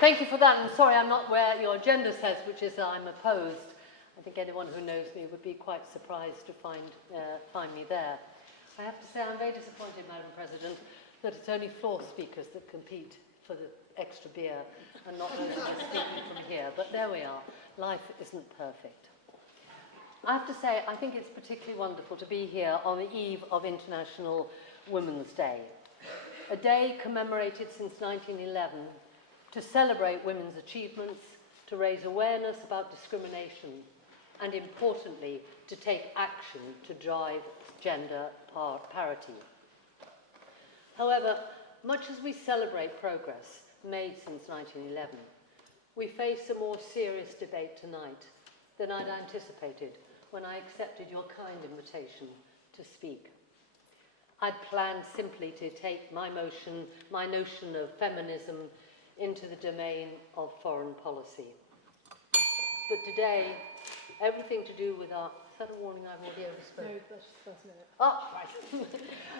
Thank you for that, and sorry I'm not where your agenda says, which is I'm opposed. I think anyone who knows me would be quite surprised to find me there. I have to say I'm very disappointed, Madam President, that it's only floor speakers that compete for the extra beer and not those of us speaking from here. But there we are. Life isn't perfect. I have to say I think it's particularly wonderful to be here on the eve of International Women's Day, a day commemorated since 1911 to celebrate women's achievements, to raise awareness about discrimination, and importantly, to take action to drive gender parity. However, much as we celebrate progress made since 1911, we face a more serious debate tonight than I'd anticipated when I accepted your kind invitation to speak. I'd planned simply to take my notion of feminism into the domain of foreign policy. But today, everything to do with our... Is that a warning I've already overspoken? No, that's first minute. Oh,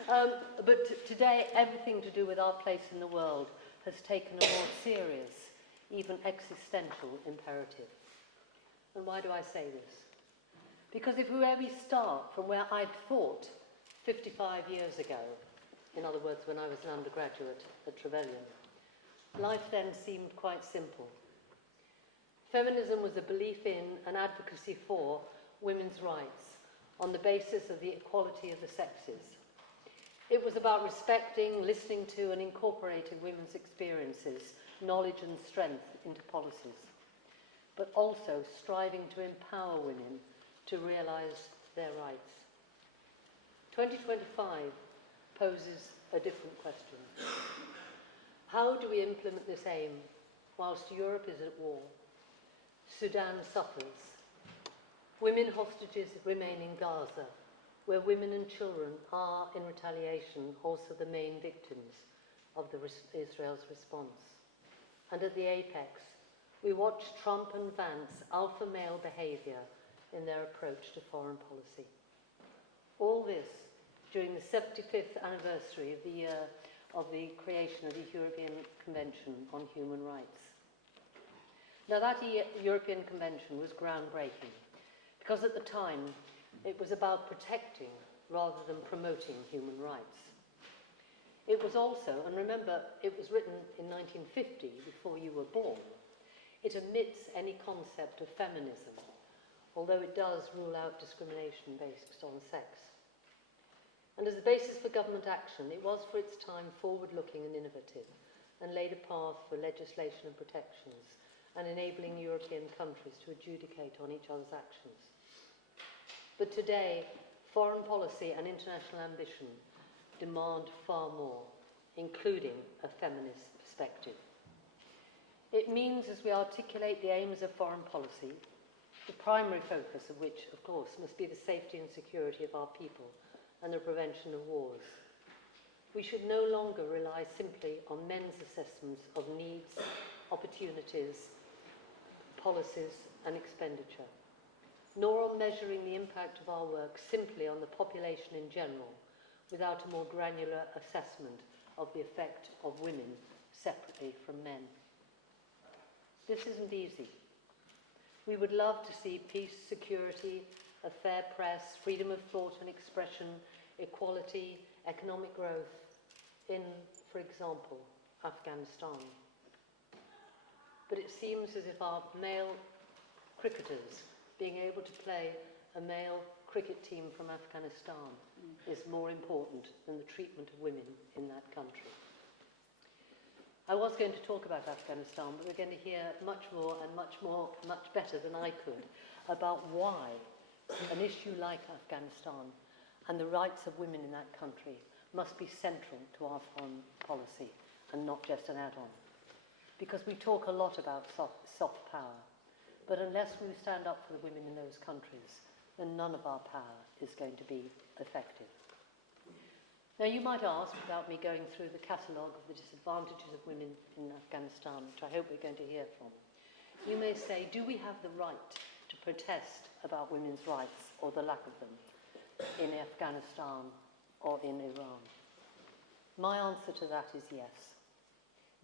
right. But today, everything to do with our place in the world has taken a more serious, even existential imperative. And why do I say this? Because if we start from where I'd thought 55 years ago, in other words, when I was an undergraduate at Trevelyan, life then seemed quite simple. Feminism was a belief in and advocacy for women's rights on the basis of the equality of the sexes. It was about respecting, listening to, and incorporating women's experiences, knowledge and strength into policies, but also striving to empower women to realise their rights. 2025 poses a different question. How do we implement this aim whilst Europe is at war? Sudan suffers. Women hostages remain in Gaza, where women and children are, in retaliation, also the main victims of Israel's response. And at the apex, we watch Trump and Vance alpha male behaviour in their approach to foreign policy. All this during the 75th anniversary of the year of the creation of the European Convention on Human Rights. Now that European Convention was groundbreaking because at the time it was about protecting rather than promoting human rights. It was also, and remember it was written in 1950 before you were born, it omits any concept of feminism, although it does rule out discrimination based on sex. And as the basis for government action, it was for its time forward-looking and innovative, and laid a path for legislation and protections, and enabling European countries to adjudicate on each other's actions. But today, foreign policy and international ambition demand far more, including a feminist perspective. It means, as we articulate the aims of foreign policy, the primary focus of which, of course, must be the safety and security of our people and the prevention of wars. We should no longer rely simply on men's assessments of needs, opportunities, policies and expenditure, nor on measuring the impact of our work simply on the population in general, without a more granular assessment of the effect of women separately from men. This isn't easy. We would love to see peace, security, a fair press, freedom of thought and expression, equality, economic growth in, for example, Afghanistan. But it seems as if our male cricketers being able to play a male cricket team from Afghanistan is more important than the treatment of women in that country. I was going to talk about Afghanistan, but we're going to hear much better than I could about why an issue like Afghanistan and the rights of women in that country must be central to our foreign policy and not just an add-on. Because we talk a lot about soft power, but unless we stand up for the women in those countries, then none of our power is going to be effective. Now you might ask, without me going through the catalogue of the disadvantages of women in Afghanistan, which I hope we're going to hear from, you may say, do we have the right to protest about women's rights or the lack of them in Afghanistan or in Iran? My answer to that is yes.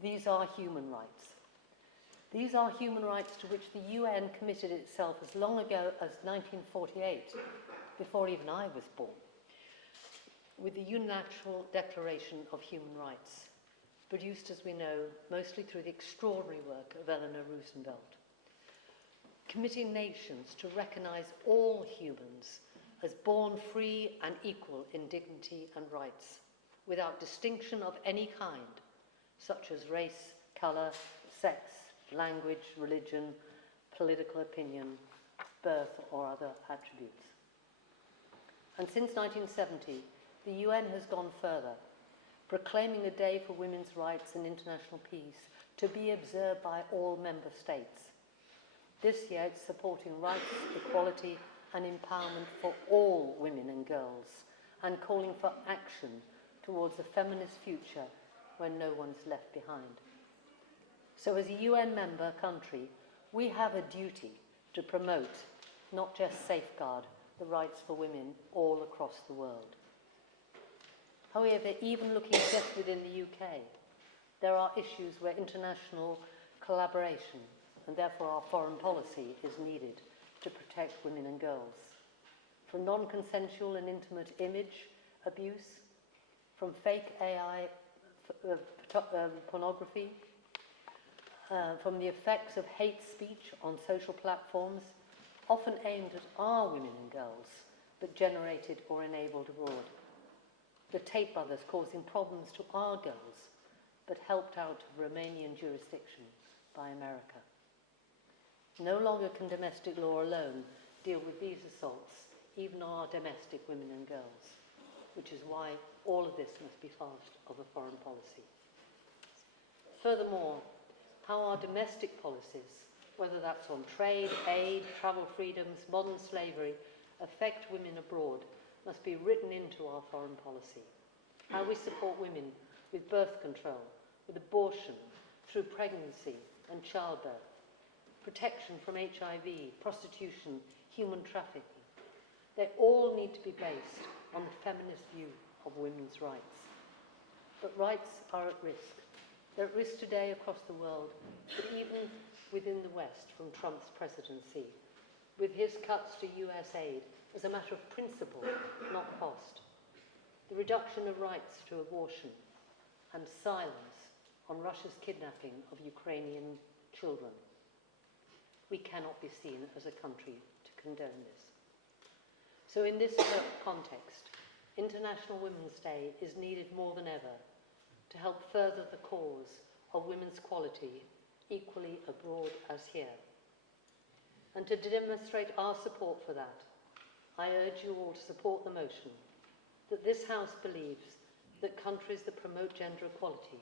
These are human rights. These are human rights to which the UN committed itself as long ago as 1948, before even I was born, with the Unilateral Declaration of Human Rights, produced, as we know, mostly through the extraordinary work of Eleanor Roosevelt, committing nations to recognise all humans as born free and equal in dignity and rights, without distinction of any kind, such as race, colour, sex, language, religion, political opinion, birth or other attributes. And since 1970, the UN has gone further, proclaiming a day for women's rights and international peace to be observed by all member states. This year it's supporting rights, equality and empowerment for all women and girls, and calling for action towards a feminist future when no one's left behind. So as a UN member country, we have a duty to promote, not just safeguard, the rights for women all across the world. However, even looking just within the UK, there are issues where international collaboration and therefore our foreign policy is needed to protect women and girls. From non-consensual and intimate image abuse, from fake AI pornography, from the effects of hate speech on social platforms, often aimed at our women and girls, but generated or enabled abroad. The Tate brothers causing problems to our girls, but helped out of Romanian jurisdiction by America. No longer can domestic law alone deal with these assaults, even our domestic women and girls, which is why all of this must be part of a foreign policy. Furthermore, how our domestic policies, whether that's on trade, aid, travel freedoms, modern slavery, affect women abroad must be written into our foreign policy. How we support women with birth control, with abortion, through pregnancy and childbirth, protection from HIV, prostitution, human trafficking. They all need to be based on the feminist view of women's rights. But rights are at risk. They're at risk today across the world, but even within the West from Trump's presidency, with his cuts to US aid as a matter of principle, not cost, the reduction of rights to abortion, and silence on Russia's kidnapping of Ukrainian children. We cannot be seen as a country to condone this. So in this context, International Women's Day is needed more than ever to help further the cause of women's equality, equally abroad as here. And to demonstrate our support for that, I urge you all to support the motion that this House believes that countries that promote gender equality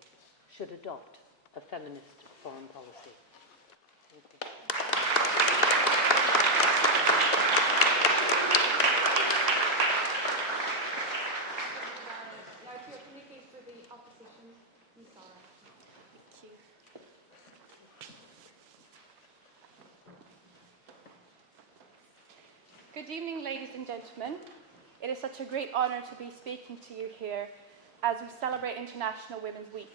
should adopt a feminist foreign policy. Thank you. Good evening, ladies and gentlemen. It is such a great honour to be speaking to you here as we celebrate International Women's Week,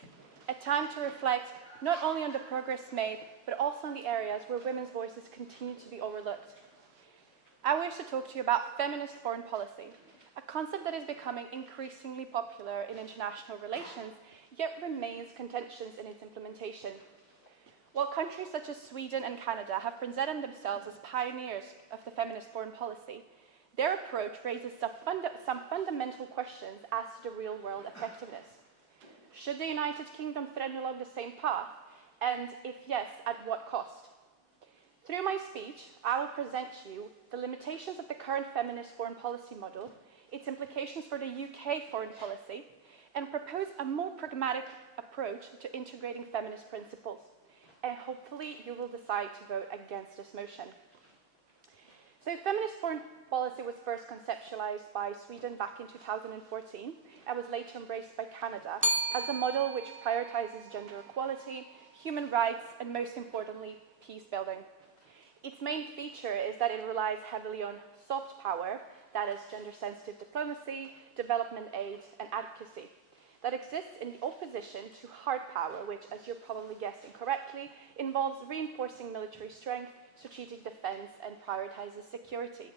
a time to reflect not only on the progress made, but also on the areas where women's voices continue to be overlooked. I wish to talk to you about feminist foreign policy, a concept that is becoming increasingly popular in international relations, yet remains contentious in its implementation. While countries such as Sweden and Canada have presented themselves as pioneers of the feminist foreign policy, their approach raises some fundamental questions as to the real-world effectiveness. Should the United Kingdom thread along the same path? And if yes, at what cost? Through my speech, I will present to you the limitations of the current feminist foreign policy model, its implications for the UK foreign policy, and propose a more pragmatic approach to integrating feminist principles. And hopefully you will decide to vote against this motion. So feminist foreign policy was first conceptualized by Sweden back in 2014 and was later embraced by Canada as a model which prioritizes gender equality, human rights, and most importantly, peace building. Its main feature is that it relies heavily on soft power, that is gender-sensitive diplomacy, development aid, and advocacy, that exists in the opposition to hard power, which, as you're probably guessing correctly, involves reinforcing military strength, strategic defense, and prioritizes security.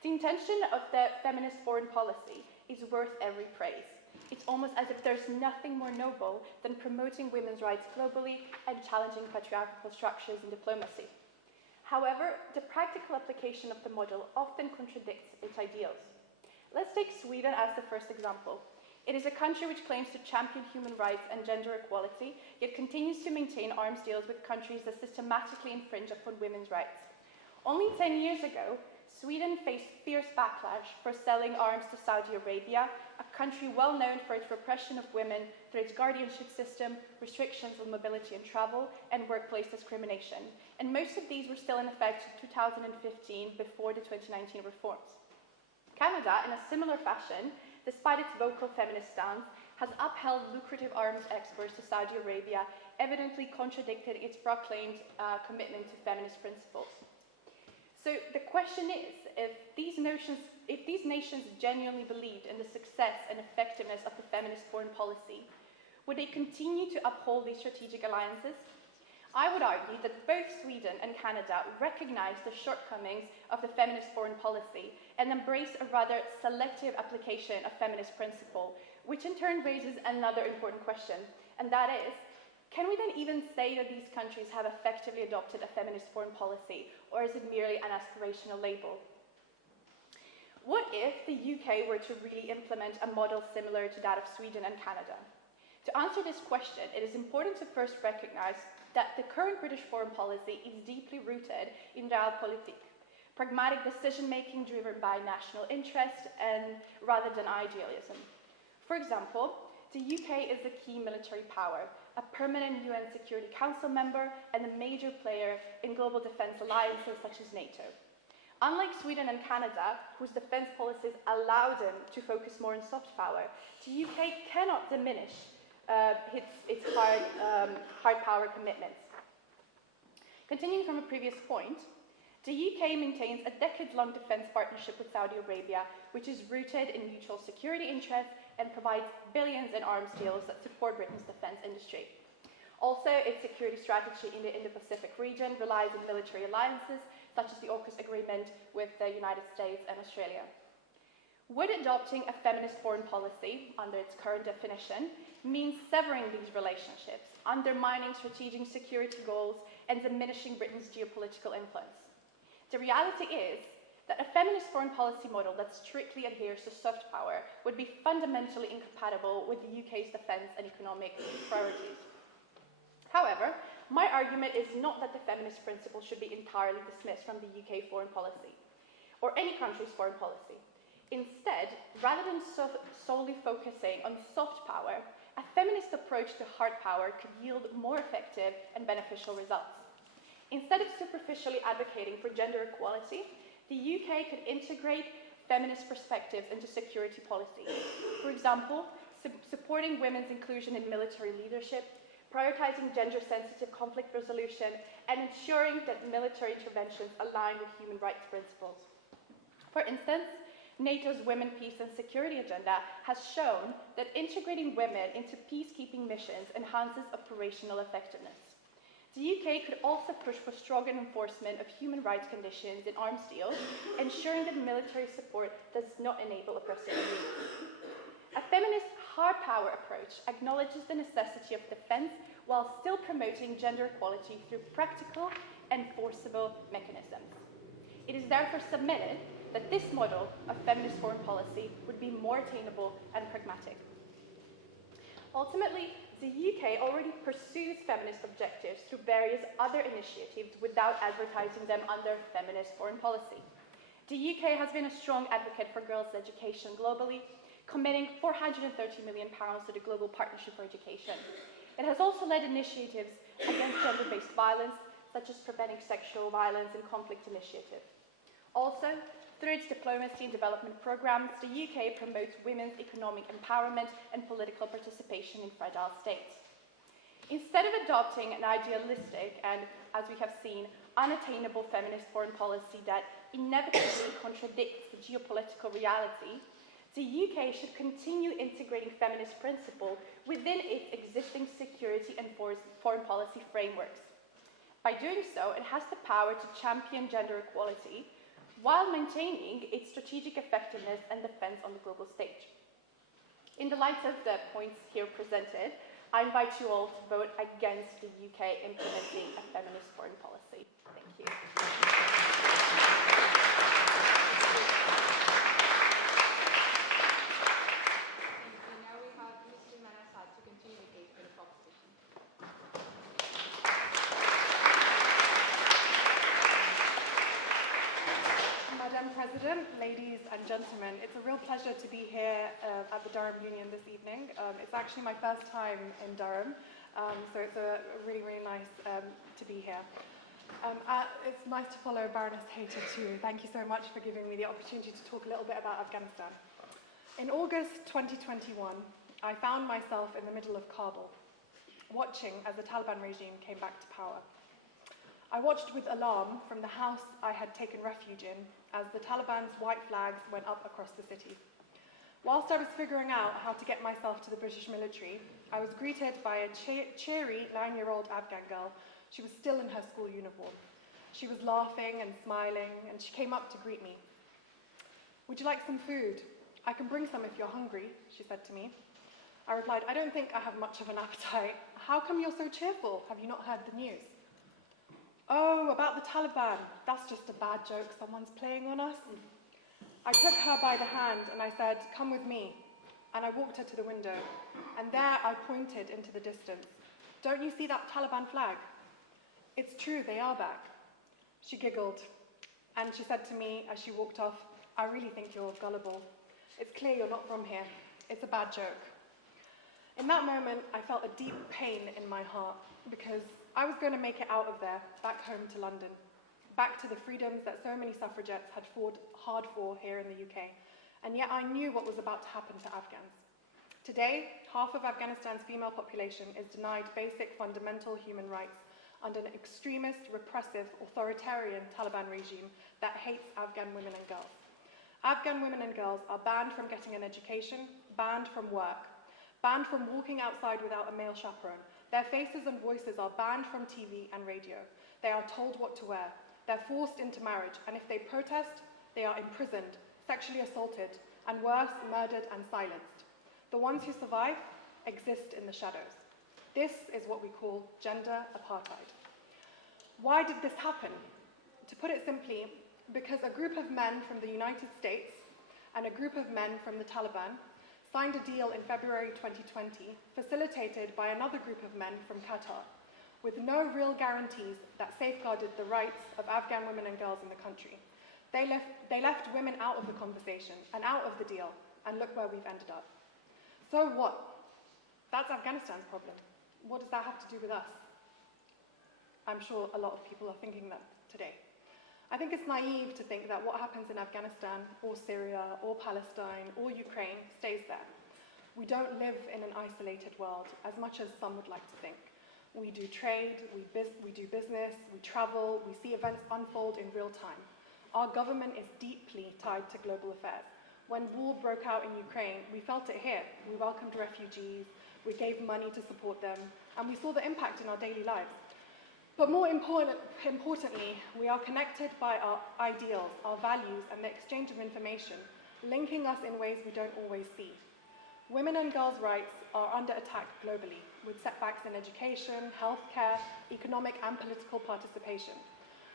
The intention of the feminist foreign policy is worth every praise. It's almost as if there's nothing more noble than promoting women's rights globally and challenging patriarchal structures in diplomacy. However, the practical application of the model often contradicts its ideals. Let's take Sweden as the first example. It is a country which claims to champion human rights and gender equality, yet continues to maintain arms deals with countries that systematically infringe upon women's rights. Only 10 years ago, Sweden faced fierce backlash for selling arms to Saudi Arabia, a country well known for its repression of women through its guardianship system, restrictions on mobility and travel, and workplace discrimination. And most of these were still in effect in 2015, before the 2019 reforms. Canada, in a similar fashion, despite its vocal feminist stance, has upheld lucrative arms exports to Saudi Arabia, evidently contradicting its proclaimed commitment to feminist principles. So the question is, if these nations genuinely believed in the success and effectiveness of the feminist foreign policy, would they continue to uphold these strategic alliances? I would argue that both Sweden and Canada recognize the shortcomings of the feminist foreign policy and embrace a rather selective application of feminist principle, which in turn raises another important question, and that is, can we then even say that these countries have effectively adopted a feminist foreign policy, or is it merely an aspirational label? What if the UK were to really implement a model similar to that of Sweden and Canada? To answer this question, it is important to first recognize that the current British foreign policy is deeply rooted in realpolitik, pragmatic decision-making driven by national interest and rather than idealism. For example, the UK is a key military power, a permanent UN Security Council member, and a major player in global defense alliances such as NATO. Unlike Sweden and Canada, whose defense policies allow them to focus more on soft power, the UK cannot diminish its hard power commitments. Continuing from a previous point, the UK maintains a decade-long defense partnership with Saudi Arabia, which is rooted in mutual security interests and provides billions in arms deals that support Britain's defense industry. Also, its security strategy in the Indo-Pacific region relies on military alliances, such as the AUKUS agreement with the United States and Australia. Would adopting a feminist foreign policy, under its current definition, mean severing these relationships, undermining strategic security goals, and diminishing Britain's geopolitical influence? The reality is that a feminist foreign policy model that strictly adheres to soft power would be fundamentally incompatible with the UK's defence and economic priorities. However, my argument is not that the feminist principle should be entirely dismissed from the UK foreign policy, or any country's foreign policy. Instead, rather than solely focusing on soft power, a feminist approach to hard power could yield more effective and beneficial results. Instead of superficially advocating for gender equality, the UK could integrate feminist perspectives into security policy. For example, supporting women's inclusion in military leadership, prioritizing gender-sensitive conflict resolution, and ensuring that military interventions align with human rights principles. For instance, NATO's Women, Peace and Security agenda has shown that integrating women into peacekeeping missions enhances operational effectiveness. The UK could also push for stronger enforcement of human rights conditions in arms deals, ensuring that military support does not enable oppressive regimes. A feminist hard power approach acknowledges the necessity of defense while still promoting gender equality through practical and forcible mechanisms. It is therefore submitted that this model of feminist foreign policy would be more attainable and pragmatic. Ultimately, the UK already pursues feminist objectives through various other initiatives without advertising them under feminist foreign policy. The UK has been a strong advocate for girls' education globally, committing £430 million to the Global Partnership for Education. It has also led initiatives against gender-based violence, such as Preventing Sexual Violence and Conflict Initiative. Also, through its diplomacy and development programs, the UK promotes women's economic empowerment and political participation in fragile states. Instead of adopting an idealistic and, as we have seen, unattainable feminist foreign policy that inevitably contradicts the geopolitical reality, the UK should continue integrating feminist principles within its existing security and foreign policy frameworks. By doing so, it has the power to champion gender equality while maintaining its strategic effectiveness and defense on the global stage. In the light of the points here presented, I invite you all to vote against the UK implementing a feminist foreign policy. Thank you. Now we have Mr. Assad to continue the case for the proposition. Madam President, ladies and gentlemen, it's a real pleasure to be here at the Durham Union this evening. It's actually my first time in Durham, so it's a really, really nice to be here. It's nice to follow Baroness Hayter too. Thank you so much for giving me the opportunity to talk a little bit about Afghanistan. In August 2021, I found myself in the middle of Kabul, watching as the Taliban regime came back to power. I watched with alarm from the house I had taken refuge in as the Taliban's white flags went up across the city. Whilst I was figuring out how to get myself to the British military, I was greeted by a cheery 9-year-old Afghan girl. She was still in her school uniform. She was laughing and smiling, and she came up to greet me. "Would you like some food? I can bring some if you're hungry," she said to me. I replied, "I don't think I have much of an appetite. How come you're so cheerful? Have you not heard the news?" "Oh, about the Taliban. That's just a bad joke. Someone's playing on us." I took her by the hand and I said, "Come with me." And I walked her to the window. And there I pointed into the distance. "Don't you see that Taliban flag?" "It's true, they are back." She giggled. And she said to me as she walked off, "I really think you're gullible. It's clear you're not from here. It's a bad joke." In that moment, I felt a deep pain in my heart because I was going to make it out of there, back home to London, back to the freedoms that so many suffragettes had fought hard for here in the UK. And yet I knew what was about to happen to Afghans. Today, half of Afghanistan's female population is denied basic fundamental human rights under an extremist, repressive, authoritarian Taliban regime that hates Afghan women and girls. Afghan women and girls are banned from getting an education, banned from work, banned from walking outside without a male chaperone. Their faces and voices are banned from TV and radio. They are told what to wear. They're forced into marriage, and if they protest, they are imprisoned, sexually assaulted, and worse, murdered and silenced. The ones who survive exist in the shadows. This is what we call gender apartheid. Why did this happen? To put it simply, because a group of men from the United States and a group of men from the Taliban signed a deal in February 2020, facilitated by another group of men from Qatar, with no real guarantees that safeguarded the rights of Afghan women and girls in the country. They left women out of the conversation and out of the deal, and look where we've ended up. So what? That's Afghanistan's problem. What does that have to do with us? I'm sure a lot of people are thinking that today. I think it's naive to think that what happens in Afghanistan or Syria or Palestine or Ukraine stays there. We don't live in an isolated world, as much as some would like to think. We do trade, we do business, we travel, we see events unfold in real time. Our government is deeply tied to global affairs. When war broke out in Ukraine, we felt it here. We welcomed refugees, we gave money to support them, and we saw the impact in our daily lives. But more importantly, we are connected by our ideals, our values, and the exchange of information, linking us in ways we don't always see. Women and girls' rights are under attack globally, with setbacks in education, healthcare, economic and political participation.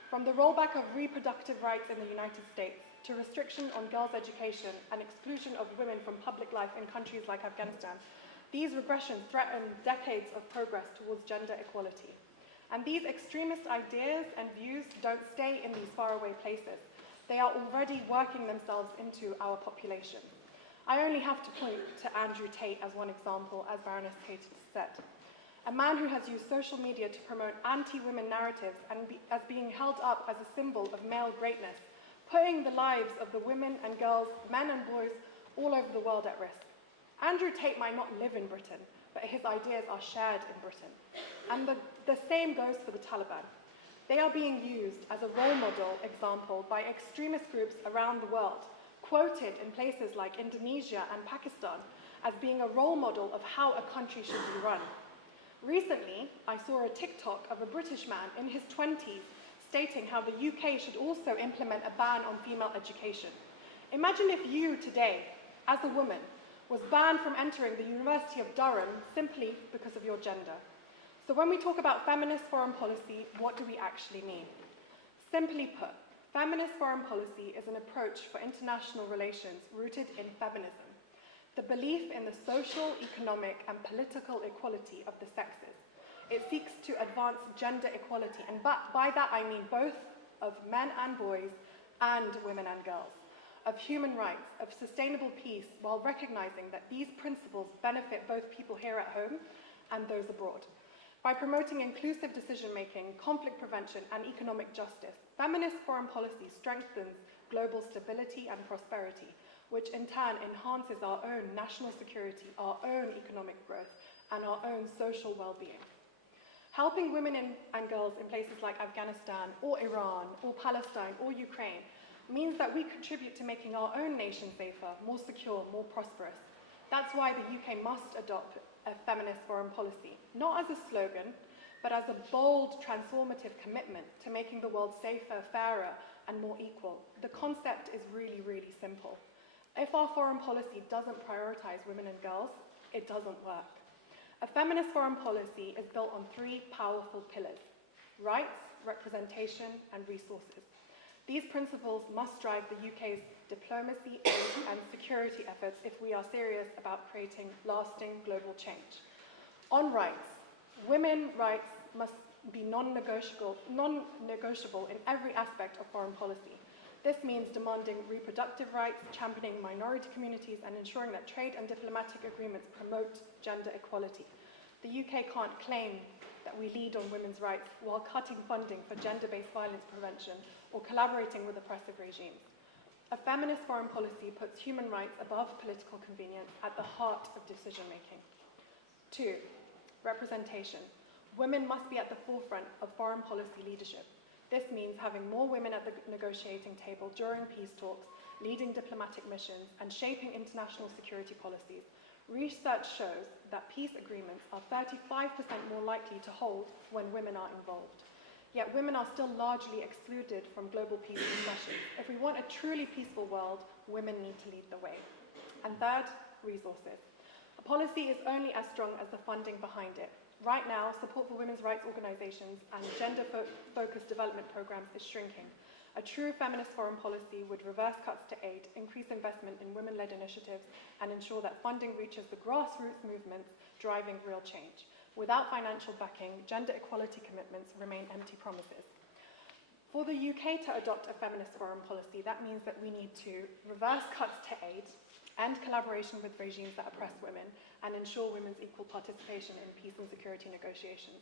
From the rollback of reproductive rights in the United States to restriction on girls' education and exclusion of women from public life in countries like Afghanistan, these regressions threaten decades of progress towards gender equality. And these extremist ideas and views don't stay in these faraway places. They are already working themselves into our population. I only have to point to Andrew Tate as one example, as Baroness Hayter said. A man who has used social media to promote anti-women narratives and as being held up as a symbol of male greatness, putting the lives of the women and girls, men and boys all over the world at risk. Andrew Tate might not live in Britain, but his ideas are shared in Britain. And the same goes for the Taliban. They are being used as a role model example by extremist groups around the world, quoted in places like Indonesia and Pakistan as being a role model of how a country should be run. Recently, I saw a TikTok of a British man in his 20s stating how the UK should also implement a ban on female education. Imagine if you today, as a woman, was banned from entering the University of Durham simply because of your gender. So when we talk about feminist foreign policy, what do we actually mean? Simply put, feminist foreign policy is an approach for international relations rooted in feminism, the belief in the social, economic, and political equality of the sexes. It seeks to advance gender equality, and by that I mean both of men and boys and women and girls, of human rights, of sustainable peace, while recognizing that these principles benefit both people here at home and those abroad. By promoting inclusive decision-making, conflict prevention, and economic justice, feminist foreign policy strengthens global stability and prosperity, which in turn enhances our own national security, our own economic growth, and our own social well-being. Helping women and girls in places like Afghanistan, or Iran, or Palestine, or Ukraine means that we contribute to making our own nation safer, more secure, more prosperous. That's why the UK must adopt a feminist foreign policy, not as a slogan, but as a bold, transformative commitment to making the world safer, fairer, and more equal. The concept is really, really simple. If our foreign policy doesn't prioritize women and girls, it doesn't work. A feminist foreign policy is built on three powerful pillars: rights, representation, and resources. These principles must drive the UK's diplomacy and security efforts if we are serious about creating lasting global change. On rights, women's rights must be non-negotiable in every aspect of foreign policy. This means demanding reproductive rights, championing minority communities, and ensuring that trade and diplomatic agreements promote gender equality. The UK can't claim that we lead on women's rights while cutting funding for gender-based violence prevention or collaborating with oppressive regimes. A feminist foreign policy puts human rights above political convenience at the heart of decision-making. 2. Representation. Women must be at the forefront of foreign policy leadership. This means having more women at the negotiating table during peace talks, leading diplomatic missions, and shaping international security policies. Research shows that peace agreements are 35% more likely to hold when women are involved. Yet women are still largely excluded from global peace discussions. If we want a truly peaceful world, women need to lead the way. And third, resources. A policy is only as strong as the funding behind it. Right now, support for women's rights organizations and gender-focused development programs is shrinking. A true feminist foreign policy would reverse cuts to aid, increase investment in women-led initiatives, and ensure that funding reaches the grassroots movements driving real change. Without financial backing, gender equality commitments remain empty promises. For the UK to adopt a feminist foreign policy, that means that we need to reverse cuts to aid, end collaboration with regimes that oppress women, and ensure women's equal participation in peace and security negotiations.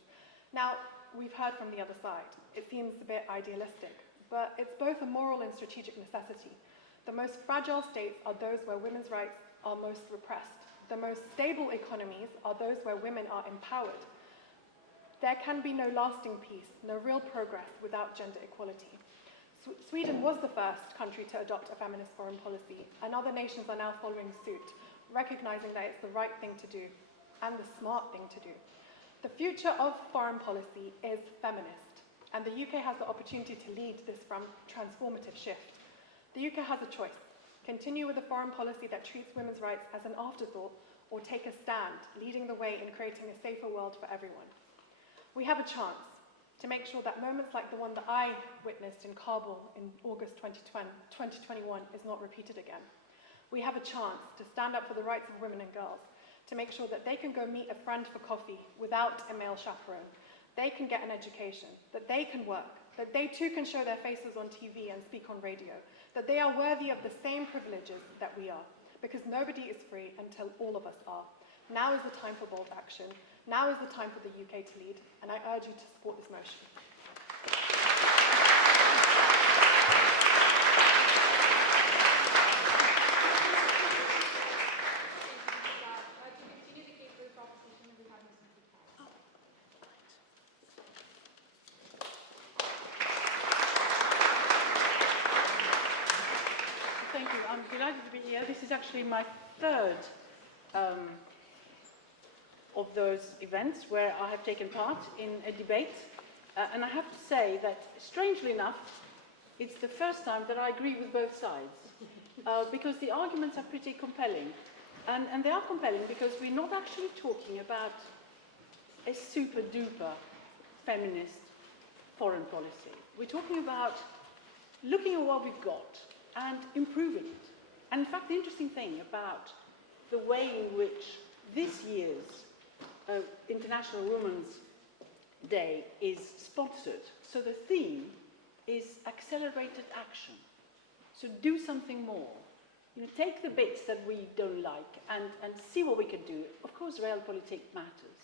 Now, we've heard from the other side. It seems a bit idealistic, but it's both a moral and strategic necessity. The most fragile states are those where women's rights are most repressed. The most stable economies are those where women are empowered. There can be no lasting peace, no real progress without gender equality. Sweden was the first country to adopt a feminist foreign policy, and other nations are now following suit, recognizing that it's the right thing to do and the smart thing to do. The future of foreign policy is feminist, and the UK has the opportunity to lead this transformative shift. The UK has a choice: continue with a foreign policy that treats women's rights as an afterthought, or take a stand, leading the way in creating a safer world for everyone. We have a chance to make sure that moments like the one that I witnessed in Kabul in August 2021 is not repeated again. We have a chance to stand up for the rights of women and girls, to make sure that they can go meet a friend for coffee without a male chaperone, they can get an education, that they can work, that they too can show their faces on TV and speak on radio, that they are worthy of the same privileges that we are, because nobody is free until all of us are. Now is the time for bold action. Now is the time for the UK to lead, and I urge you to support this motion. Thank you. Did this is actually my third of those events where I have taken part in a debate. And I have to say that, strangely enough, it's the first time that I agree with both sides, because the arguments are pretty compelling. And they are compelling because we're not actually talking about a super-duper feminist foreign policy. We're talking about looking at what we've got and improving it. And in fact, the interesting thing about the way in which this year's International Women's Day is sponsored, so the theme is accelerated action. So do something more. You know, take the bits that we don't like and see what we can do. Of course, realpolitik matters.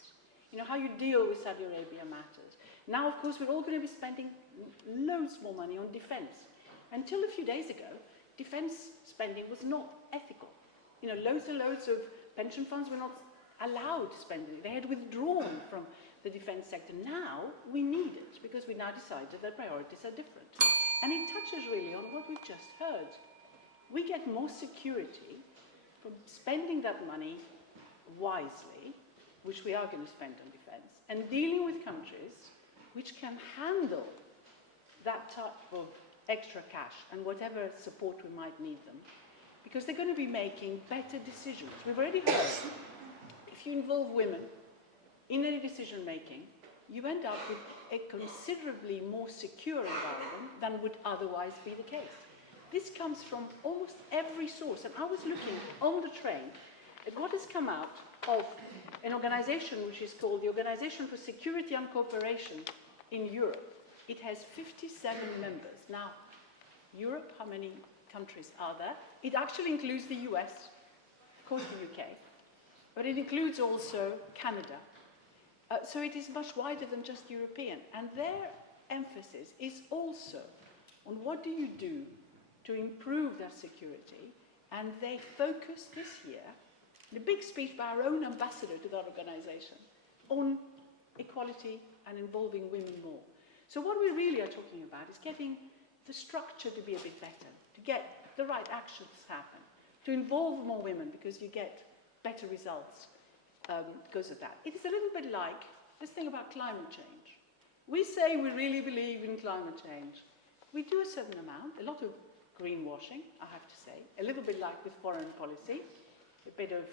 You know, how you deal with Saudi Arabia matters. Now, of course, we're all going to be spending loads more money on defense. Until a few days ago, defense spending was not ethical. You know, loads and loads of pension funds were not allowed to spend it. They had withdrawn from the defense sector. Now, we need it because we now decided that priorities are different. And it touches really on what we've just heard. We get more security from spending that money wisely, which we are going to spend on defense, and dealing with countries which can handle that type of extra cash and whatever support we might need them, because they're going to be making better decisions. We've already heard, if you involve women in any decision making, you end up with a considerably more secure environment than would otherwise be the case. This comes from almost every source, and I was looking on the train at what has come out of an organization which is called the Organization for Security and Cooperation in Europe. It has 57 members. Now, Europe, how many countries are there? It actually includes the US, of course the UK, but it includes also Canada. So it is much wider than just European. And their emphasis is also on what do you do to improve that security. And they focus this year, in a big speech by our own ambassador to that organization, on equality and involving women more. So what we really are talking about is getting the structure to be a bit better, to get the right actions happen, to involve more women because you get better results because of that. It is a little bit like this thing about climate change. We say we really believe in climate change. We do a certain amount, a lot of greenwashing, I have to say, a little bit like with foreign policy, a bit of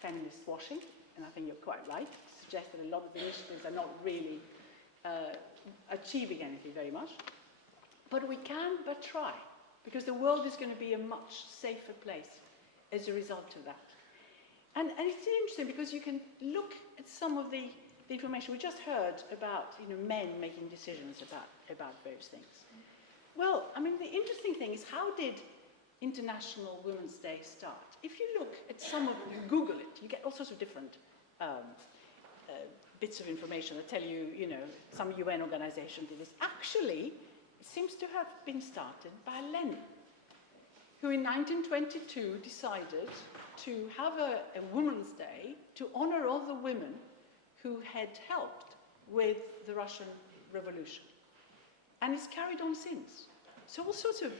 feminist washing, and I think you're quite right to suggest that a lot of the initiatives are not really achieving anything very much. But we can but try, because the world is going to be a much safer place as a result of that. And it's interesting because you can look at some of the information we just heard about, you know, men making decisions about various things. Well, I mean, the interesting thing is, how did International Women's Day start? If you look at some of you Google it, you get all sorts of different bits of information that tell you, you know, some UN organization did this. Actually, it seems to have been started by Lenin, who in 1922 decided to have a Women's Day to honor all the women who had helped with the Russian Revolution. And it's carried on since. So all sorts of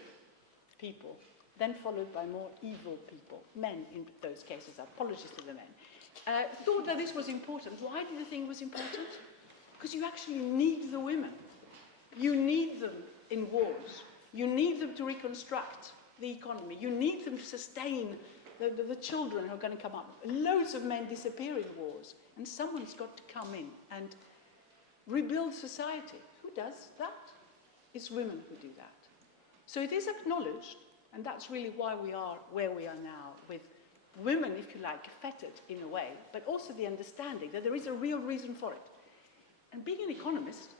people, then followed by more evil people, men in those cases, apologies to the men, thought that this was important. Why did they think it was important? Because you actually need the women. You need them in wars. You need them to reconstruct the economy. You need them to sustain the children who are going to come up. Loads of men disappear in wars, and someone's got to come in and rebuild society. Who does that? It's women who do that. So it is acknowledged, and that's really why we are where we are now, with women, if you like, fettered in a way, but also the understanding that there is a real reason for it. And being an economist,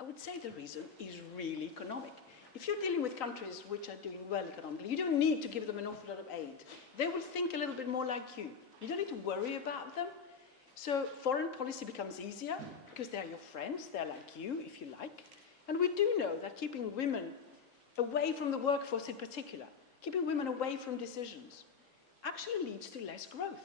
I would say the reason is really economic. If you're dealing with countries which are doing well economically, you don't need to give them an awful lot of aid. They will think a little bit more like you. You don't need to worry about them. So foreign policy becomes easier because they're your friends, they're like you, if you like. And we do know that keeping women away from the workforce in particular, keeping women away from decisions, actually leads to less growth.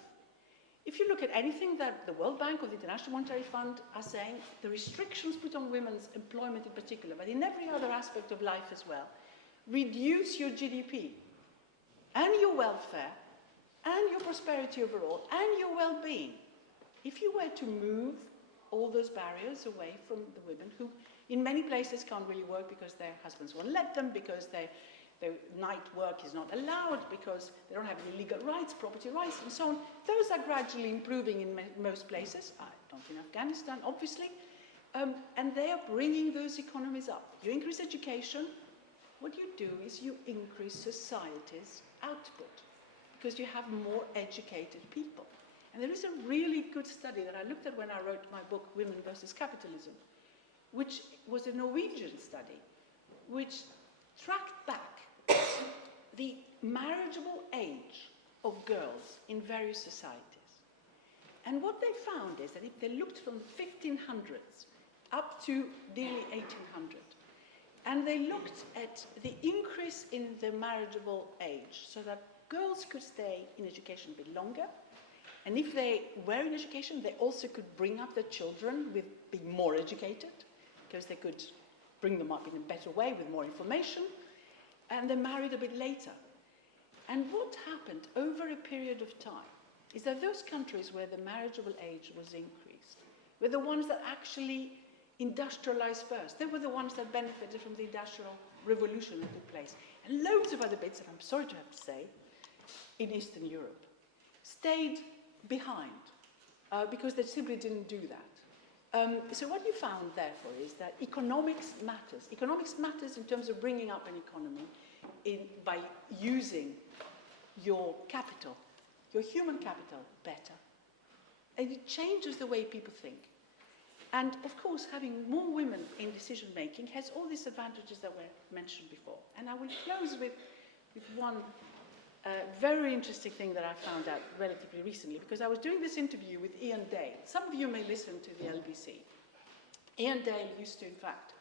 If you look at anything that the World Bank or the International Monetary Fund are saying, the restrictions put on women's employment in particular, but in every other aspect of life as well, reduce your GDP and your welfare and your prosperity overall and your well-being, if you were to move all those barriers away from the women who in many places can't really work because their husbands won't let them, because their night work is not allowed, because they don't have any legal rights, property rights, and so on. Those are gradually improving in most places, not in Afghanistan, obviously, and they are bringing those economies up. You increase education, what you do is you increase society's output, because you have more educated people. And there is a really good study that I looked at when I wrote my book, Women versus Capitalism, which was a Norwegian study, which tracked back the marriageable age of girls in various societies. And what they found is that if they looked from the 1500s up to nearly 1800, and they looked at the increase in the marriageable age so that girls could stay in education a bit longer, and if they were in education, they also could bring up their children with being more educated, because they could bring them up in a better way with more information, and they married a bit later. And what happened over a period of time is that those countries where the marriageable age was increased were the ones that actually industrialized first. They were the ones that benefited from the industrial revolution that took place. And loads of other bits, and I'm sorry to have to say, in Eastern Europe, stayed behind because they simply didn't do that. So what you found, therefore, is that economics matters. Economics matters in terms of bringing up an economy by using your capital, your human capital, better. And it changes the way people think. And, of course, having more women in decision-making has all these advantages that were mentioned before. And I will close with one very interesting thing that I found out relatively recently, because I was doing this interview with Ian Dale. Some of you may listen to the LBC. Ian Dale used to, in fact,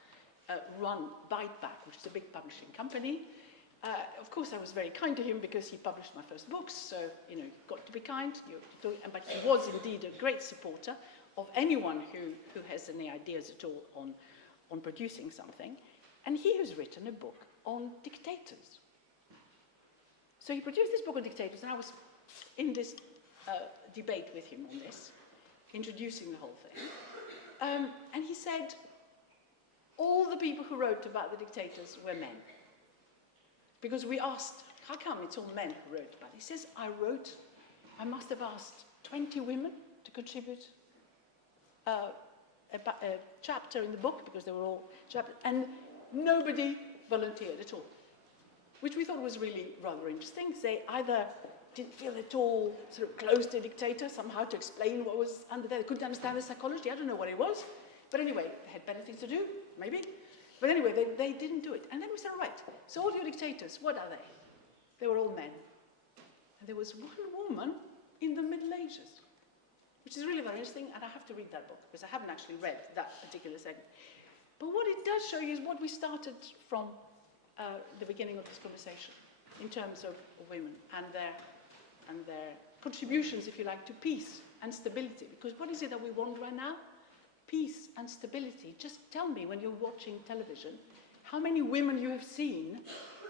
run Bite Back, which is a big publishing company. Of course, I was very kind to him because he published my first books, so, you know, you've got to be kind. But he was indeed a great supporter of anyone who has any ideas at all on producing something. And he has written a book on dictators. So he produced this book on dictators, and I was in this debate with him on this, introducing the whole thing. And he said, all the people who wrote about the dictators were men. Because we asked, how come it's all men who wrote about it? He says, I must have asked 20 women to contribute a chapter in the book, because they were all chapters, and nobody volunteered at all, which we thought was really rather interesting. They either didn't feel at all sort of close to a dictator, somehow to explain what was under there. They couldn't understand the psychology. I don't know what it was. But anyway, they had better things to do, maybe. But anyway, they didn't do it. And then we said, all right, so all your dictators, what are they? They were all men. And there was one woman in the Middle Ages, which is really very interesting, and I have to read that book, because I haven't actually read that particular segment. But what it does show you is what we started from the beginning of this conversation, in terms of women and their contributions, if you like, to peace and stability. Because what is it that we want right now? Peace and stability. Just tell me, when you're watching television, how many women you have seen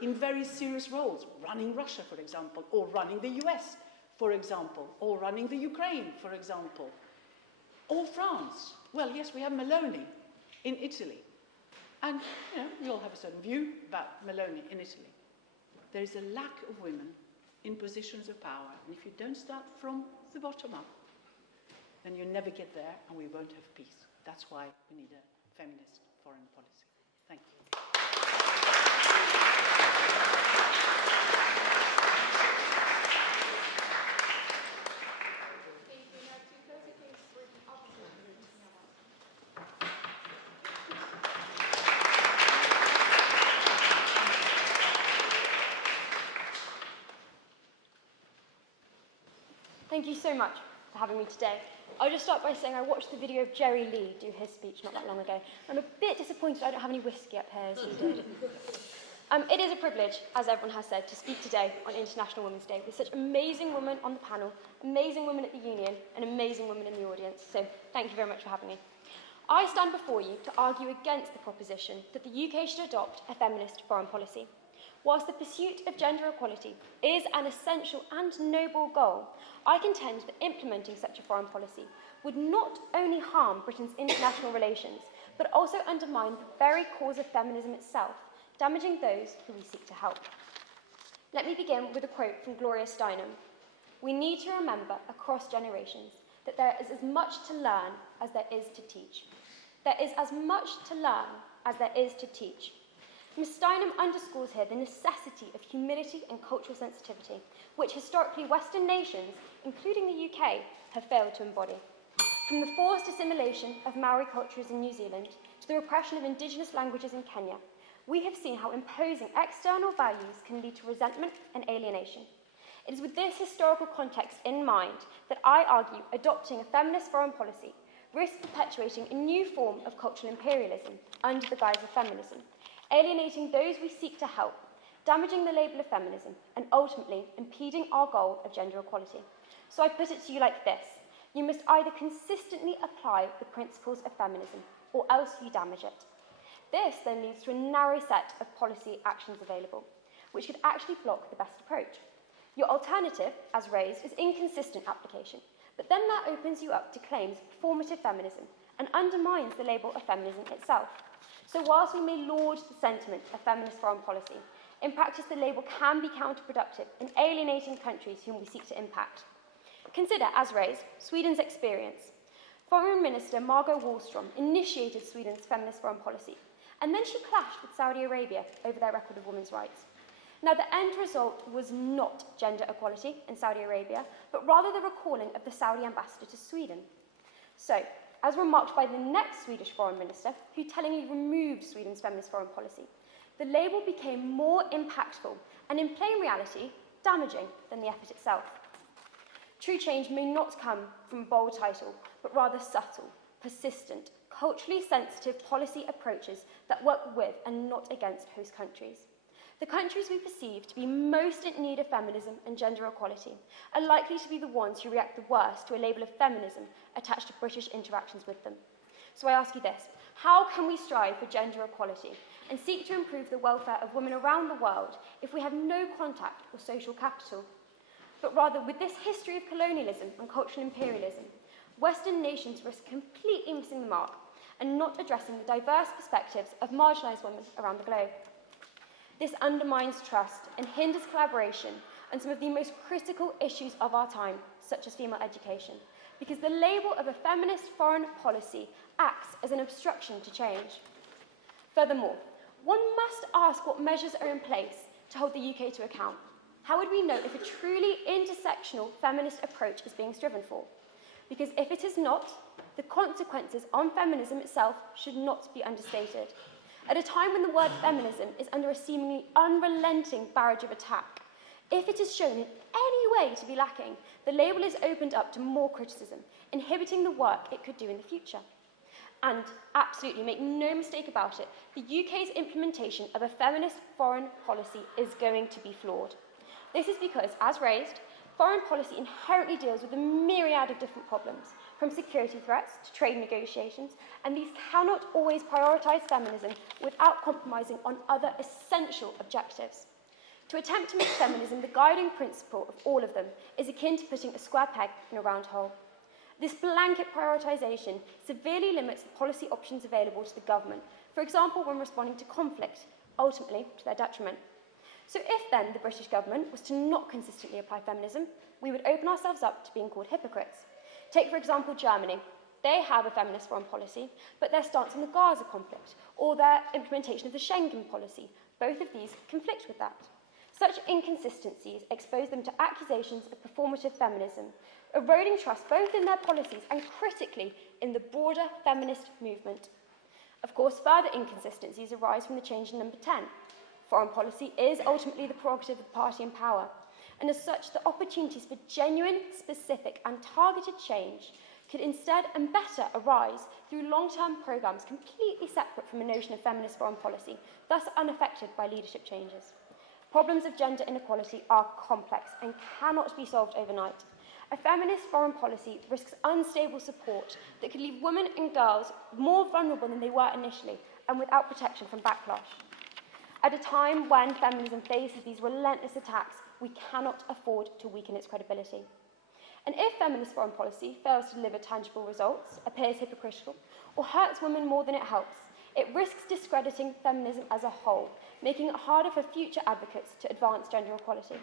in very serious roles, running Russia, for example, or running the US, for example, or running the Ukraine, for example, or France. Well, yes, we have Meloni in Italy. And, you know, we all have a certain view about Meloni in Italy. There is a lack of women in positions of power. And if you don't start from the bottom up, then you never get there, and we won't have peace. That's why we need a feminist foreign policy. Thank you. Thank you so much for having me today. I'll just start by saying I watched the video of Jerry Lee do his speech not that long ago. I'm a bit disappointed I don't have any whiskey up here as he did. It is a privilege, as everyone has said, to speak today on International Women's Day with such amazing women on the panel, amazing women at the union, and amazing women in the audience. So thank you very much for having me. I stand before you to argue against the proposition that the UK should adopt a feminist foreign policy. Whilst the pursuit of gender equality is an essential and noble goal, I contend that implementing such a foreign policy would not only harm Britain's international relations, but also undermine the very cause of feminism itself, damaging those who we seek to help. Let me begin with a quote from Gloria Steinem. "We need to remember across generations that there is as much to learn as there is to teach. There is as much to learn as there is to teach." Ms. Steinem underscores here the necessity of humility and cultural sensitivity, which historically Western nations, including the UK, have failed to embody. From the forced assimilation of Maori cultures in New Zealand to the repression of indigenous languages in Kenya, we have seen how imposing external values can lead to resentment and alienation. It is with this historical context in mind that I argue adopting a feminist foreign policy risks perpetuating a new form of cultural imperialism under the guise of feminism, alienating those we seek to help, damaging the label of feminism, and ultimately impeding our goal of gender equality. So I put it to you like this: you must either consistently apply the principles of feminism, or else you damage it. This then leads to a narrow set of policy actions available, which could actually block the best approach. Your alternative, as raised, is inconsistent application, but then that opens you up to claims of performative feminism and undermines the label of feminism itself. So whilst we may laud the sentiment of feminist foreign policy, in practice the label can be counterproductive in alienating countries whom we seek to impact. Consider, as raised, Sweden's experience. Foreign Minister Margot Wallström initiated Sweden's feminist foreign policy, and then she clashed with Saudi Arabia over their record of women's rights. Now, the end result was not gender equality in Saudi Arabia, but rather the recalling of the Saudi ambassador to Sweden. So, as remarked by the next Swedish foreign minister, who tellingly removed Sweden's feminist foreign policy, the label became more impactful and, in plain reality, damaging than the effort itself. True change may not come from a bold title, but rather subtle, persistent, culturally sensitive policy approaches that work with and not against host countries. The countries we perceive to be most in need of feminism and gender equality are likely to be the ones who react the worst to a label of feminism attached to British interactions with them. So I ask you this: how can we strive for gender equality and seek to improve the welfare of women around the world if we have no contact or social capital? But rather, with this history of colonialism and cultural imperialism, Western nations risk completely missing the mark and not addressing the diverse perspectives of marginalised women around the globe. This undermines trust and hinders collaboration on some of the most critical issues of our time, such as female education, because the label of a feminist foreign policy acts as an obstruction to change. Furthermore, one must ask what measures are in place to hold the UK to account. How would we know if a truly intersectional feminist approach is being striven for? Because if it is not, the consequences on feminism itself should not be understated. At a time when the word feminism is under a seemingly unrelenting barrage of attack, if it is shown in any way to be lacking, the label is opened up to more criticism, inhibiting the work it could do in the future. And absolutely, make no mistake about it, the UK's implementation of a feminist foreign policy is going to be flawed. This is because, as raised, foreign policy inherently deals with a myriad of different problems, from security threats to trade negotiations, and these cannot always prioritise feminism without compromising on other essential objectives. To attempt to make feminism the guiding principle of all of them is akin to putting a square peg in a round hole. This blanket prioritisation severely limits the policy options available to the government, for example, when responding to conflict, ultimately to their detriment. So if then the British government was to not consistently apply feminism, we would open ourselves up to being called hypocrites. Take, for example, Germany. They have a feminist foreign policy, but their stance on the Gaza conflict or their implementation of the Schengen policy, both of these conflict with that. Such inconsistencies expose them to accusations of performative feminism, eroding trust both in their policies and, critically, in the broader feminist movement. Of course, further inconsistencies arise from the change in number 10. Foreign policy is ultimately the prerogative of the party in power, and as such, the opportunities for genuine, specific and targeted change could instead and better arise through long-term programmes completely separate from a notion of feminist foreign policy, thus unaffected by leadership changes. Problems of gender inequality are complex and cannot be solved overnight. A feminist foreign policy risks unstable support that could leave women and girls more vulnerable than they were initially and without protection from backlash. At a time when feminism faces these relentless attacks, we cannot afford to weaken its credibility. And if feminist foreign policy fails to deliver tangible results, appears hypocritical, or hurts women more than it helps, it risks discrediting feminism as a whole, making it harder for future advocates to advance gender equality.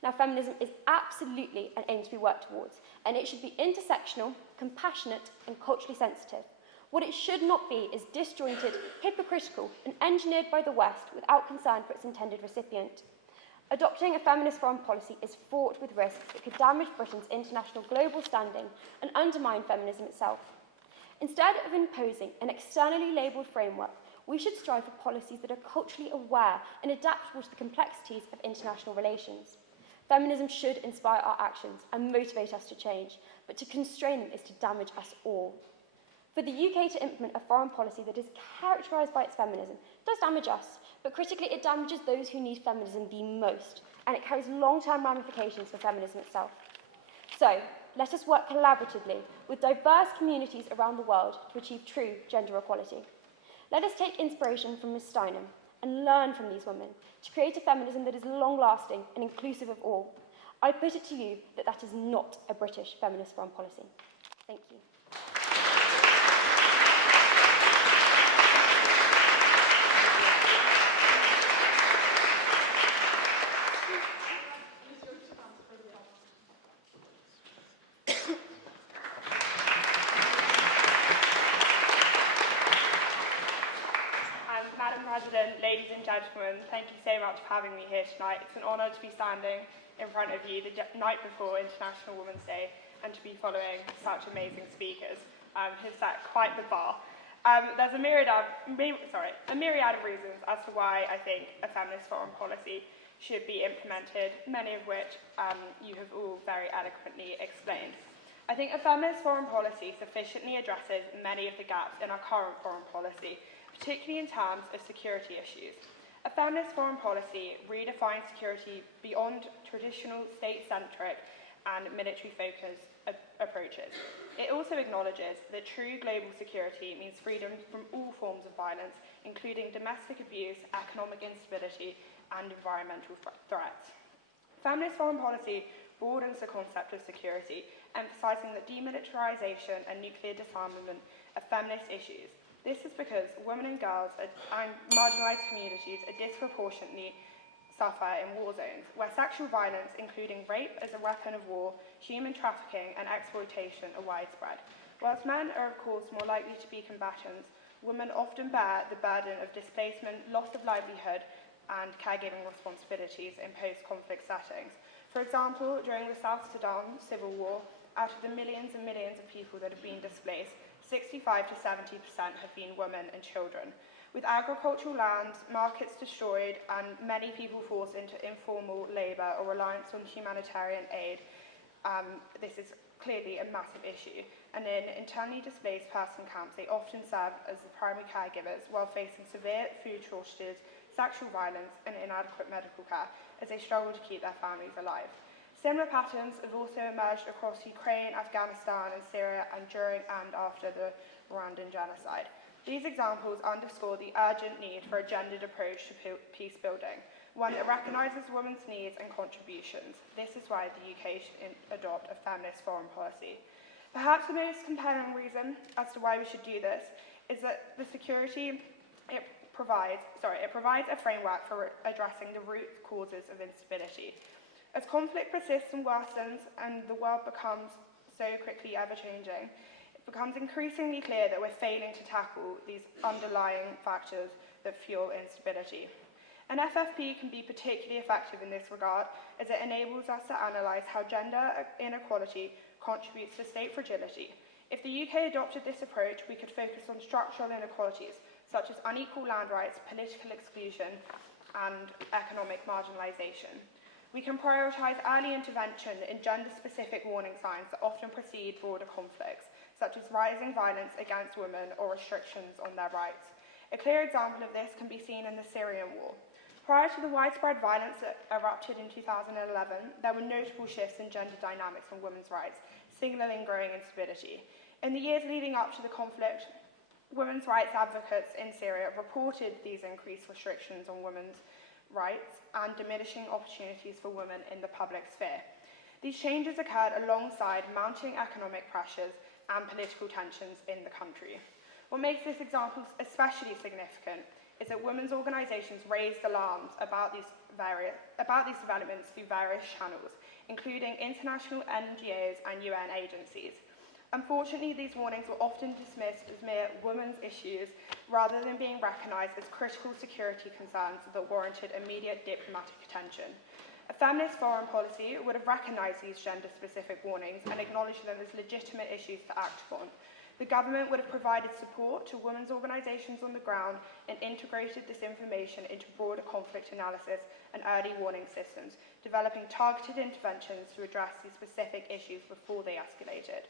Now, feminism is absolutely an aim to be worked towards, and it should be intersectional, compassionate, and culturally sensitive. What it should not be is disjointed, hypocritical, and engineered by the West without concern for its intended recipient. Adopting a feminist foreign policy is fraught with risks that could damage Britain's international global standing and undermine feminism itself. Instead of imposing an externally labelled framework, we should strive for policies that are culturally aware and adaptable to the complexities of international relations. Feminism should inspire our actions and motivate us to change, but to constrain them is to damage us all. For the UK to implement a foreign policy that is characterised by its feminism does damage us, but critically it damages those who need feminism the most, and it carries long-term ramifications for feminism itself. So, let us work collaboratively with diverse communities around the world to achieve true gender equality. Let us take inspiration from Ms. Steinem and learn from these women to create a feminism that is long-lasting and inclusive of all. I put it to you that that is not a British feminist foreign policy. Thank you. Madam President, ladies and gentlemen, thank you so much for having me here tonight. It's an honour to be standing in front of you the night before International Women's Day and to be following such amazing speakers who've set quite the bar. There's a myriad of reasons as to why I think a feminist foreign policy should be implemented, many of which you have all very eloquently explained. I think a feminist foreign policy sufficiently addresses many of the gaps in our current foreign policy, particularly in terms of security issues. A feminist foreign policy redefines security beyond traditional state-centric and military-focused approaches. It also acknowledges that true global security means freedom from all forms of violence, including domestic abuse, economic instability, and environmental threats. Feminist foreign policy broadens the concept of security, emphasising that demilitarisation and nuclear disarmament are feminist issues. This is because women and girls and marginalised communities are disproportionately suffer in war zones, where sexual violence, including rape as a weapon of war, human trafficking and exploitation are widespread. Whilst men are of course more likely to be combatants, women often bear the burden of displacement, loss of livelihood and caregiving responsibilities in post-conflict settings. For example, during the South Sudan civil war, out of the millions and millions of people that have been displaced, 65 to 70% have been women and children. With agricultural lands, markets destroyed, and many people forced into informal labour or reliance on humanitarian aid, this is clearly a massive issue. And in internally displaced person camps, they often serve as the primary caregivers while facing severe food shortages, sexual violence, and inadequate medical care as they struggle to keep their families alive. Similar patterns have also emerged across Ukraine, Afghanistan, and Syria, and during and after the Rwandan genocide. These examples underscore the urgent need for a gendered approach to peace building, one that recognises women's needs and contributions. This is why the UK should adopt a feminist foreign policy. Perhaps the most compelling reason as to why we should do this is that the security it provides a framework for addressing the root causes of instability. As conflict persists and worsens and the world becomes so quickly ever-changing, it becomes increasingly clear that we're failing to tackle these underlying factors that fuel instability. An FFP can be particularly effective in this regard as it enables us to analyse how gender inequality contributes to state fragility. If the UK adopted this approach, we could focus on structural inequalities such as unequal land rights, political exclusion and economic marginalisation. We can prioritise early intervention in gender-specific warning signs that often precede broader conflicts, such as rising violence against women or restrictions on their rights. A clear example of this can be seen in the Syrian war. Prior to the widespread violence that erupted in 2011, there were notable shifts in gender dynamics and women's rights, signalling growing instability. In the years leading up to the conflict, Women's rights advocates in Syria reported these increased restrictions on women's rights and diminishing opportunities for women in the public sphere. These changes occurred alongside mounting economic pressures and political tensions in the country. What makes this example especially significant is that women's organisations raised alarms about these developments through various channels, including international NGOs and UN agencies. Unfortunately, these warnings were often dismissed as mere women's issues rather than being recognised as critical security concerns that warranted immediate diplomatic attention. A feminist foreign policy would have recognised these gender-specific warnings and acknowledged them as legitimate issues to act upon. The government would have provided support to women's organisations on the ground and integrated this information into broader conflict analysis and early warning systems, developing targeted interventions to address these specific issues before they escalated.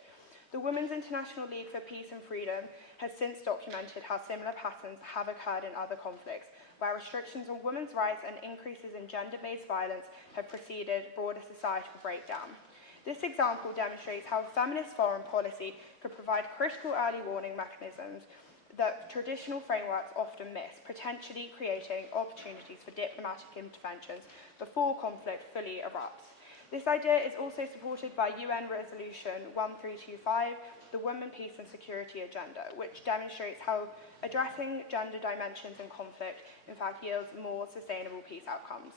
The Women's International League for Peace and Freedom has since documented how similar patterns have occurred in other conflicts, where restrictions on women's rights and increases in gender-based violence have preceded broader societal breakdown. This example demonstrates how feminist foreign policy could provide critical early warning mechanisms that traditional frameworks often miss, potentially creating opportunities for diplomatic interventions before conflict fully erupts. This idea is also supported by UN Resolution 1325, the Women, Peace and Security Agenda, which demonstrates how addressing gender dimensions in conflict in fact yields more sustainable peace outcomes.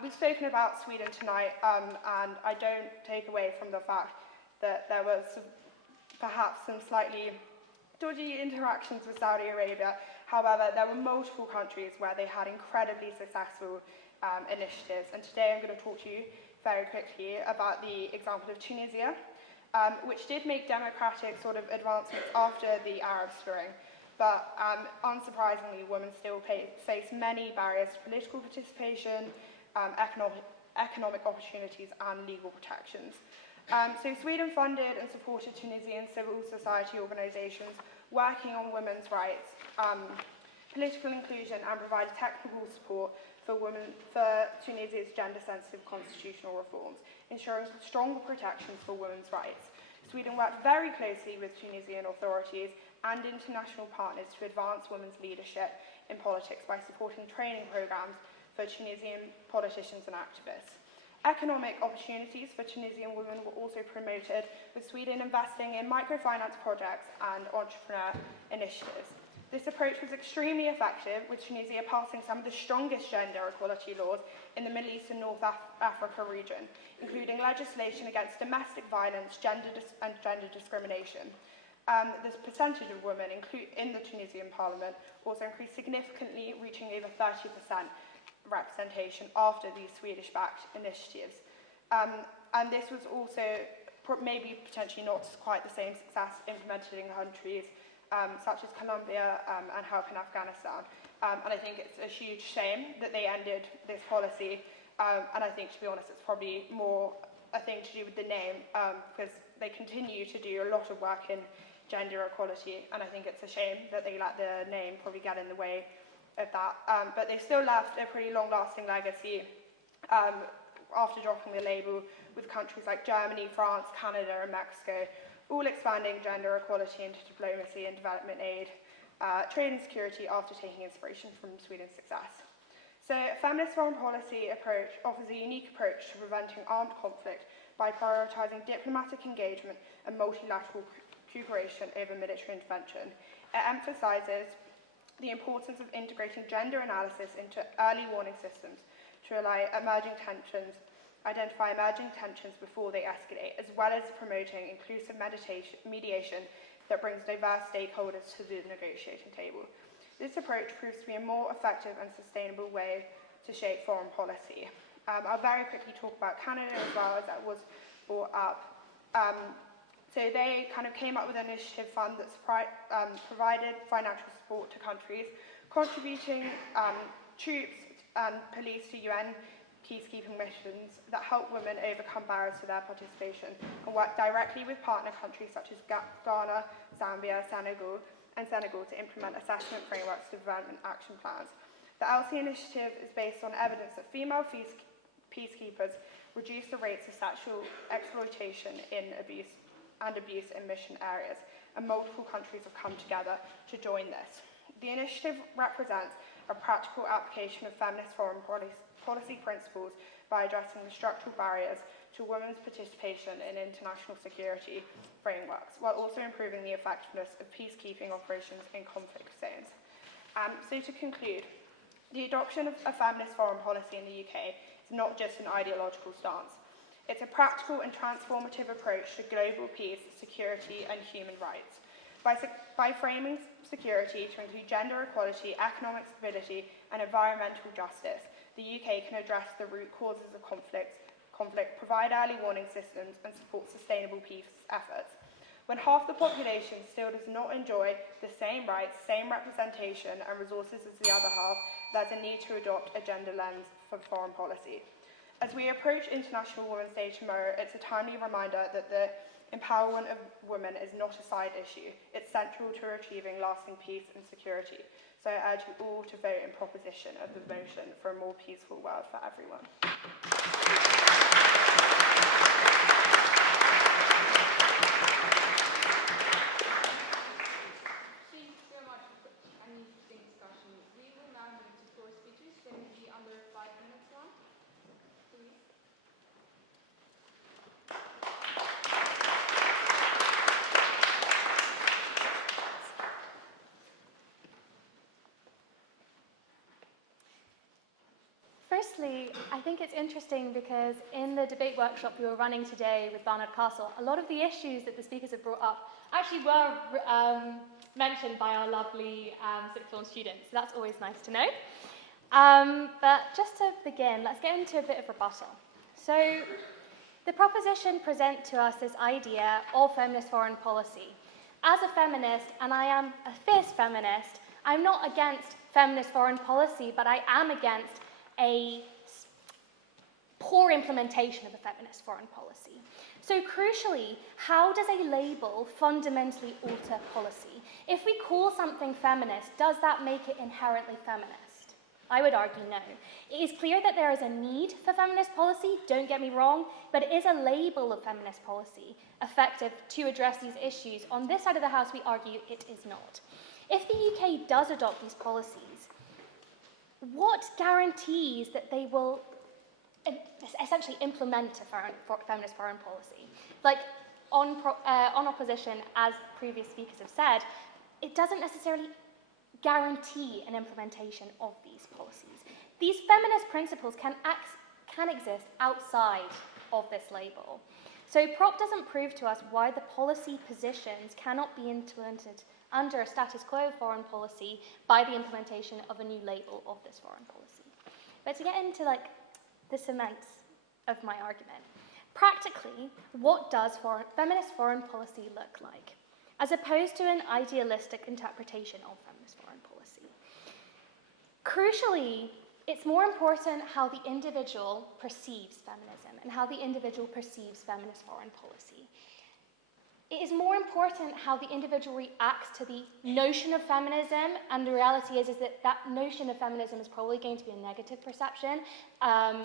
We've spoken about Sweden tonight, and I don't take away from the fact that there was perhaps some slightly dodgy interactions with Saudi Arabia. However, there were multiple countries where they had incredibly successful initiatives, and today I'm going to talk to you very quickly about the example of Tunisia, which did make democratic sort of advancements after the Arab Spring, but unsurprisingly, women still face many barriers to political participation, economic opportunities, and legal protections. So Sweden funded and supported Tunisian civil society organisations working on women's rights, political inclusion, and provided technical support for Tunisia's gender-sensitive constitutional reforms, ensuring stronger protections for women's rights. Sweden worked very closely with Tunisian authorities and international partners to advance women's leadership in politics by supporting training programs for Tunisian politicians and activists. Economic opportunities for Tunisian women were also promoted, with Sweden investing in microfinance projects and entrepreneur initiatives. This approach was extremely effective, with Tunisia passing some of the strongest gender equality laws in the Middle East and North Africa region, including legislation against domestic violence, gender discrimination. The percentage of women in the Tunisian parliament also increased significantly, reaching over 30% representation after these Swedish-backed initiatives. And this was also maybe potentially not quite the same success implemented in countries such as Colombia and help in Afghanistan. And I think it's a huge shame that they ended this policy. And I think, to be honest, it's probably more a thing to do with the name, because they continue to do a lot of work in gender equality. And I think it's a shame that they let the name probably get in the way of that. But they still left a pretty long-lasting legacy after dropping the label, with countries like Germany, France, Canada, and Mexico all expanding gender equality into diplomacy and development aid, trade and security after taking inspiration from Sweden's success. So feminist foreign policy approach offers a unique approach to preventing armed conflict by prioritising diplomatic engagement and multilateral cooperation over military intervention. It emphasises the importance of integrating gender analysis into early warning systems to identify emerging tensions before they escalate, as well as promoting inclusive mediation that brings diverse stakeholders to the negotiating table. This approach proves to be a more effective and sustainable way to shape foreign policy. I'll very quickly talk about Canada as well, as that was brought up. So they kind of came up with an initiative fund that's provided financial support to countries, contributing troops and police to UN peacekeeping missions that help women overcome barriers to their participation and work directly with partner countries such as Ghana, Zambia, Senegal to implement assessment frameworks to development action plans. The LC initiative is based on evidence that female peacekeepers reduce the rates of sexual exploitation and abuse in mission areas, and multiple countries have come together to join this. The initiative represents a practical application of feminist foreign policy principles by addressing the structural barriers to women's participation in international security frameworks, while also improving the effectiveness of peacekeeping operations in conflict zones. So to conclude, the adoption of a feminist foreign policy in the UK is not just an ideological stance. It's a practical and transformative approach to global peace, security, and human rights. By framing security to include gender equality, economic stability, and environmental justice, the UK can address the root causes of conflict, provide early warning systems, and support sustainable peace efforts. When half the population still does not enjoy the same rights, same representation, and resources as the other half, there's a need to adopt a gender lens for foreign policy. As we approach International Women's Day tomorrow, it's a timely reminder that the empowerment of women is not a side issue. It's central to achieving lasting peace and security. So I urge you all to vote in proposition of the motion for a more peaceful world for everyone. Thank you so much for an interesting discussion. We will now move to floor speeches. They will be under 5 minutes long. Please. Firstly, I think it's interesting because in the debate workshop we were running today with Barnard Castle, a lot of the issues that the speakers have brought up actually were mentioned by our lovely sixth form students. So that's always nice to know. But just to begin, let's get into a bit of rebuttal. So the proposition presents to us this idea of feminist foreign policy. As a feminist, and I am a fierce feminist, I'm not against feminist foreign policy, but I am against a poor implementation of a feminist foreign policy. So crucially, how does a label fundamentally alter policy? If we call something feminist, does that make it inherently feminist? I would argue no. It is clear that there is a need for feminist policy, don't get me wrong, but it is a label of feminist policy effective to address these issues. On this side of the house, we argue it is not. If the UK does adopt these policies, what guarantees that they will essentially implement a feminist foreign policy? Like, on opposition, as previous speakers have said, it doesn't necessarily guarantee an implementation of these policies. These feminist principles can exist outside of this label. So PROP doesn't prove to us why the policy positions cannot be implemented under a status quo foreign policy by the implementation of a new label of this foreign policy. But to get into the cement of my argument, practically, what does feminist foreign policy look like, as opposed to an idealistic interpretation of feminist foreign policy? Crucially, it's more important how the individual perceives feminism and how the individual perceives feminist foreign policy. It is more important how the individual reacts to the notion of feminism, and the reality is that that notion of feminism is probably going to be a negative perception,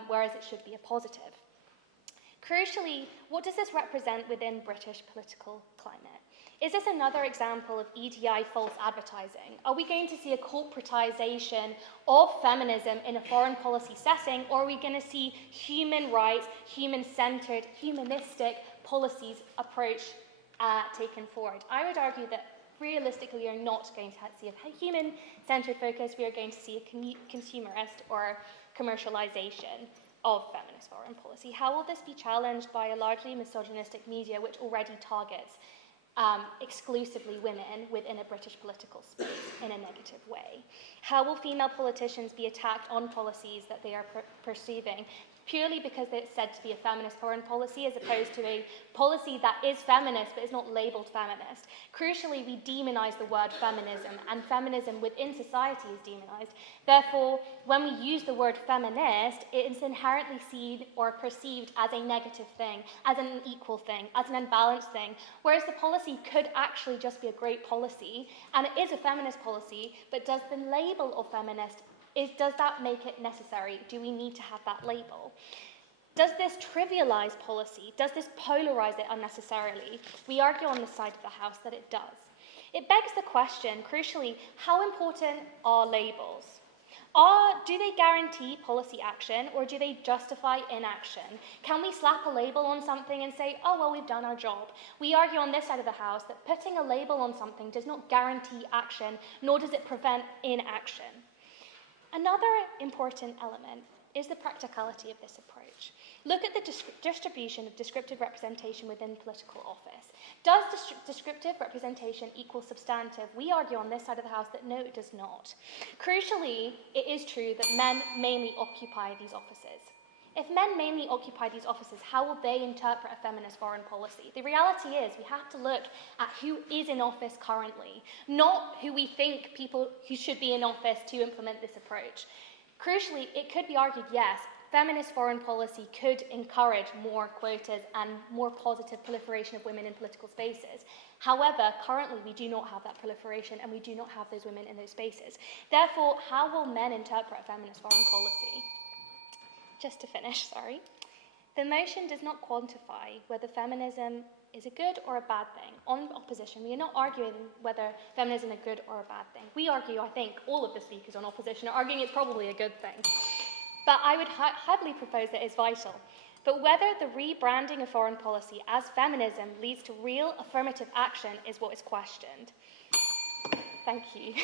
whereas it should be a positive. Crucially, what does this represent within British political climate? Is this another example of EDI false advertising? Are we going to see a corporatization of feminism in a foreign policy setting, or are we going to see human rights, human-centered, humanistic policies approach taken forward? I would argue that realistically we are not going to see a human-centered focus. We are going to see a consumerist or commercialization of feminist foreign policy. How will this be challenged by a largely misogynistic media which already targets exclusively women within a British political space in a negative way? How will female politicians be attacked on policies that they are perceiving purely because it's said to be a feminist foreign policy, as opposed to a policy that is feminist but is not labelled feminist? Crucially, we demonise the word feminism, and feminism within society is demonised. Therefore, when we use the word feminist, it is inherently seen or perceived as a negative thing, as an unequal thing, as an unbalanced thing, whereas the policy could actually just be a great policy, and it is a feminist policy, but does the label of feminist, does that make it necessary? Do we need to have that label? Does this trivialise policy? Does this polarise it unnecessarily? We argue on this side of the House that it does. It begs the question, crucially, how important are labels? Do they guarantee policy action, or do they justify inaction? Can we slap a label on something and say, oh, well, we've done our job? We argue on this side of the House that putting a label on something does not guarantee action, nor does it prevent inaction. Another important element is the practicality of this approach. Look at the distribution of descriptive representation within political office. Does descriptive representation equal substantive? We argue on this side of the House that no, it does not. Crucially, it is true that men mainly occupy these offices. If men mainly occupy these offices, how will they interpret a feminist foreign policy? The reality is we have to look at who is in office currently, not who we think people who should be in office to implement this approach. Crucially, it could be argued, yes, feminist foreign policy could encourage more quotas and more positive proliferation of women in political spaces. However, currently we do not have that proliferation and we do not have those women in those spaces. Therefore, how will men interpret feminist foreign policy? Just to finish, sorry. The motion does not quantify whether feminism is a good or a bad thing. On opposition, we are not arguing whether feminism is a good or a bad thing. We argue, I think, all of the speakers on opposition are arguing it's probably a good thing. But I would heavily propose that it's vital. But whether the rebranding of foreign policy as feminism leads to real affirmative action is what is questioned. Thank you.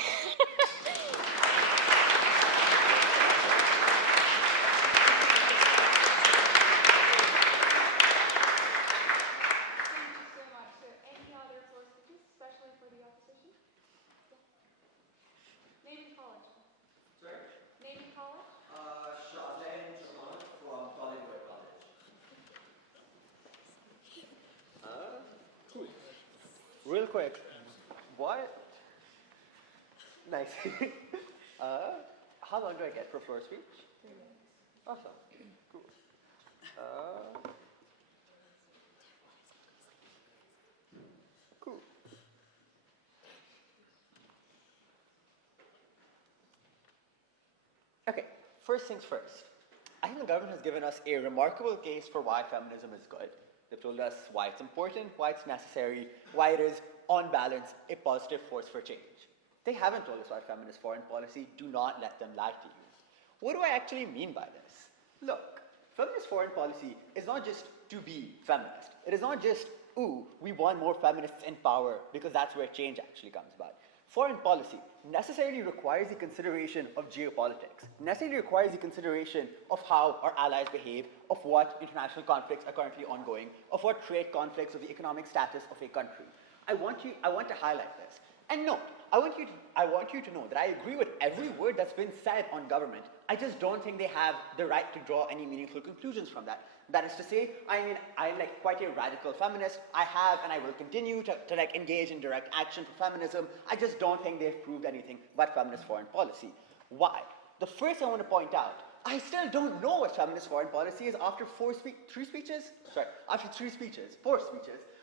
Real quick, what? Nice. How long do I get for floor speech? 3 minutes. Awesome. Cool. Cool. Okay, first things first. I think the government has given us a remarkable case for why feminism is good. They've told us why it's important, why it's necessary, why it is, on balance, a positive force for change. They haven't told us why feminist foreign policy. Do not let them lie to you. What do I actually mean by this? Look, feminist foreign policy is not just to be feminist. It is not just, ooh, we want more feminists in power because that's where change actually comes about. Foreign policy necessarily requires the consideration of geopolitics, necessarily requires the consideration of how our allies behave, of what international conflicts are currently ongoing, of what trade conflicts, of the economic status of a country. I want to highlight this. And note, I want you to know that I agree with every word that's been said on government. I just don't think they have the right to draw any meaningful conclusions from that. That is to say, I'm like quite a radical feminist. I have and I will continue to like engage in direct action for feminism. I just don't think they've proved anything but feminist foreign policy. Why? The first I want to point out, I still don't know what feminist foreign policy is after four speeches.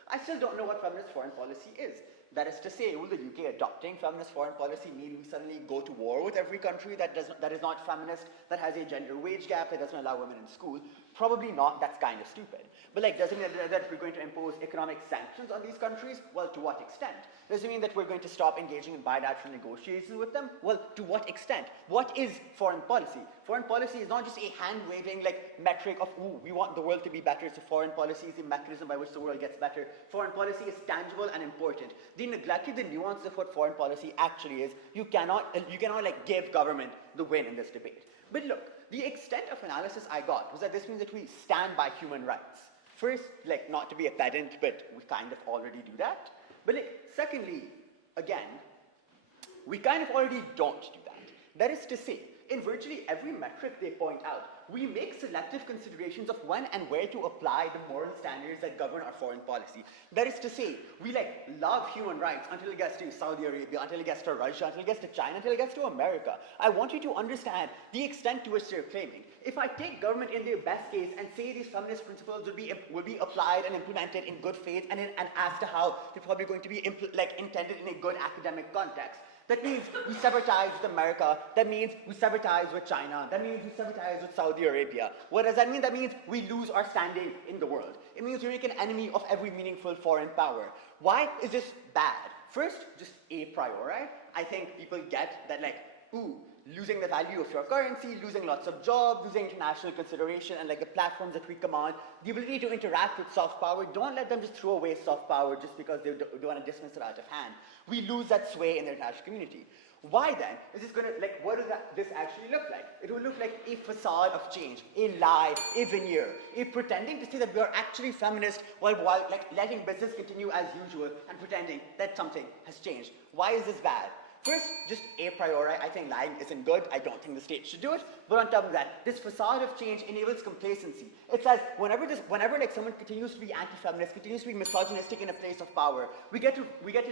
I still don't know what feminist foreign policy is. That is to say, will the UK adopting feminist foreign policy mean we suddenly go to war with every country that is not feminist, that has a gender wage gap, that doesn't allow women in school? Probably not. That's kind of stupid. But like, does it mean that we're going to impose economic sanctions on these countries? Well, to what extent? Does it mean that we're going to stop engaging in bilateral negotiations with them? Well, to what extent? What is foreign policy? Foreign policy is not just a hand-waving like metric of, ooh, we want the world to be better, so foreign policy is the mechanism by which the world gets better. Foreign policy is tangible and important. They neglected the nuances of what foreign policy actually is. You cannot like give government the win in this debate. But look, the extent of analysis I got was that this means that we stand by human rights. First, like, not to be a pedant, but we kind of already do that. But like, secondly, again, we kind of already don't do that. That is to say, in virtually every metric they point out, we make selective considerations of when and where to apply the moral standards that govern our foreign policy. That is to say, we like love human rights until it gets to Saudi Arabia, until it gets to Russia, until it gets to China, until it gets to America. I want you to understand the extent to which they're claiming. If I take government in their best case and say these feminist principles will be applied and implemented in good faith and as to how they're probably going to be intended in a good academic context, That means we sever ties with America. That means we sever ties with China. That means we sever ties with Saudi Arabia. What does that mean? That means we lose our standing in the world. It means we make an enemy of every meaningful foreign power. Why is this bad? First, just a priori, I think people get that, like, ooh, losing the value of your currency, losing lots of jobs, losing international consideration, and like the platforms that we command, the ability to interact with soft power, don't let them just throw away soft power just because they don't want to dismiss it out of hand. We lose that sway in the international community. Why then is this going to, like, what does this actually look like? It will look like a facade of change, a lie, a veneer, a pretending to say that we are actually feminist while like letting business continue as usual and pretending that something has changed. Why is this bad? First, just a priori, I think lying isn't good. I don't think the state should do it. But on top of that, this facade of change enables complacency. It says whenever like someone continues to be anti-feminist, continues to be misogynistic in a place of power, we get to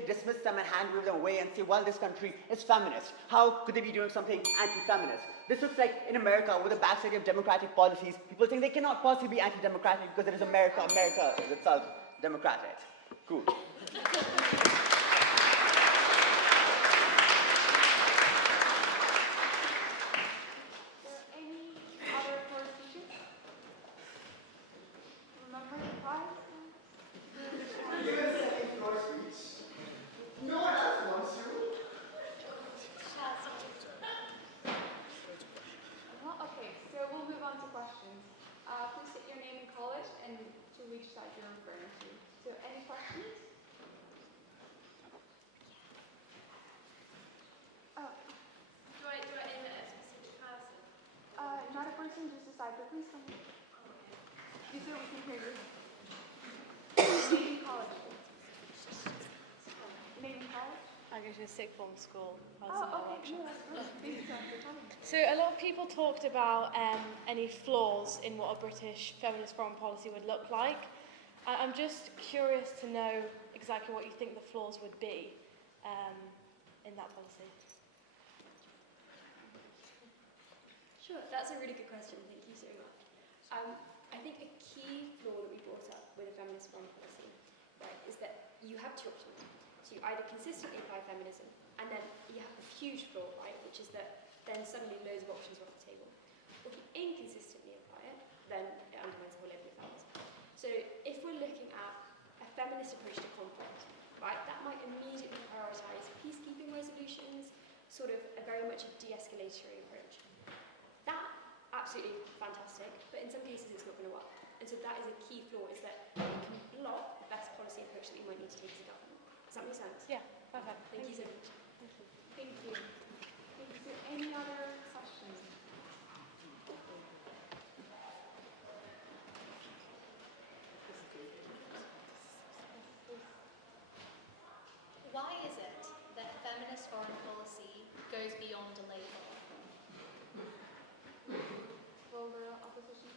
dismiss them and hand wave them away and say, well, this country is feminist. How could they be doing something anti-feminist? This looks like in America with a backsliding of democratic policies. People think they cannot possibly be anti-democratic because it is America. America is itself democratic. Cool. Just decide, but please come here. You so we can hear you. Name college. Name college? I go to a sixth form school. Okay. No, that's great. So a lot of people talked about any flaws in what a British feminist foreign policy would look like. I'm just curious to know exactly what you think the flaws would be in that policy. Sure, that's a really good question. Thank you so much. I think a key flaw that we brought up with a feminist foreign policy, right, is that you have two options. So you either consistently apply feminism, and then you have the huge flaw, right, which is that then suddenly loads of options are off the table. Or if you inconsistently apply it, then it undermines the whole idea of feminism. So if we're looking at a feminist approach to conflict, right, that might immediately prioritise peacekeeping resolutions, sort of a very much a de-escalatory approach. That, absolutely fantastic, but in some cases it's not going to work. And so that is a key flaw, is that it can block the best policy approach that you might need to take as a government. Does that make sense? Yeah, perfect. Thank you so much. Thank you. Is there any other questions? Why is it that feminist foreign policy goes beyond a label? Will the opposition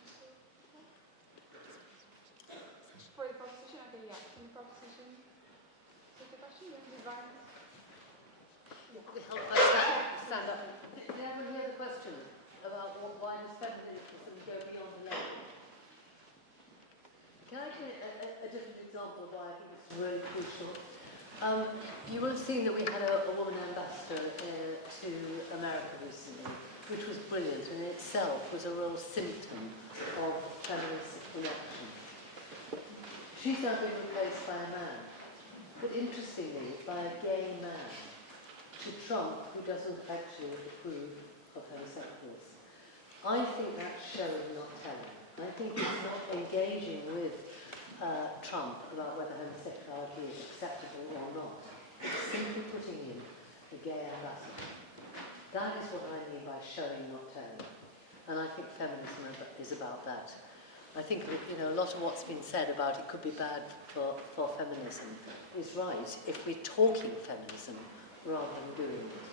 for the proposition? Okay, yeah. Can the proposition take the question? The Baroness? We help us stand up. Did everyone hear the question about why does feminism go beyond the label? Can I give a different example of why I think it's really crucial? You will have seen that we had a woman ambassador to America recently, which was brilliant and in itself was a real symptom of feminist inaction. She's now been replaced by a man, but interestingly by a gay man, to Trump, who doesn't actually approve of homosexuals. I think that's showing, not telling. I think it's not engaging with Trump about whether homosexuality is acceptable or not. It's simply putting in the gay ambassador. That is what I mean by showing, not telling. And I think feminism is about that. I think that, a lot of what's been said about it could be bad for feminism is right if we're talking feminism rather than doing it.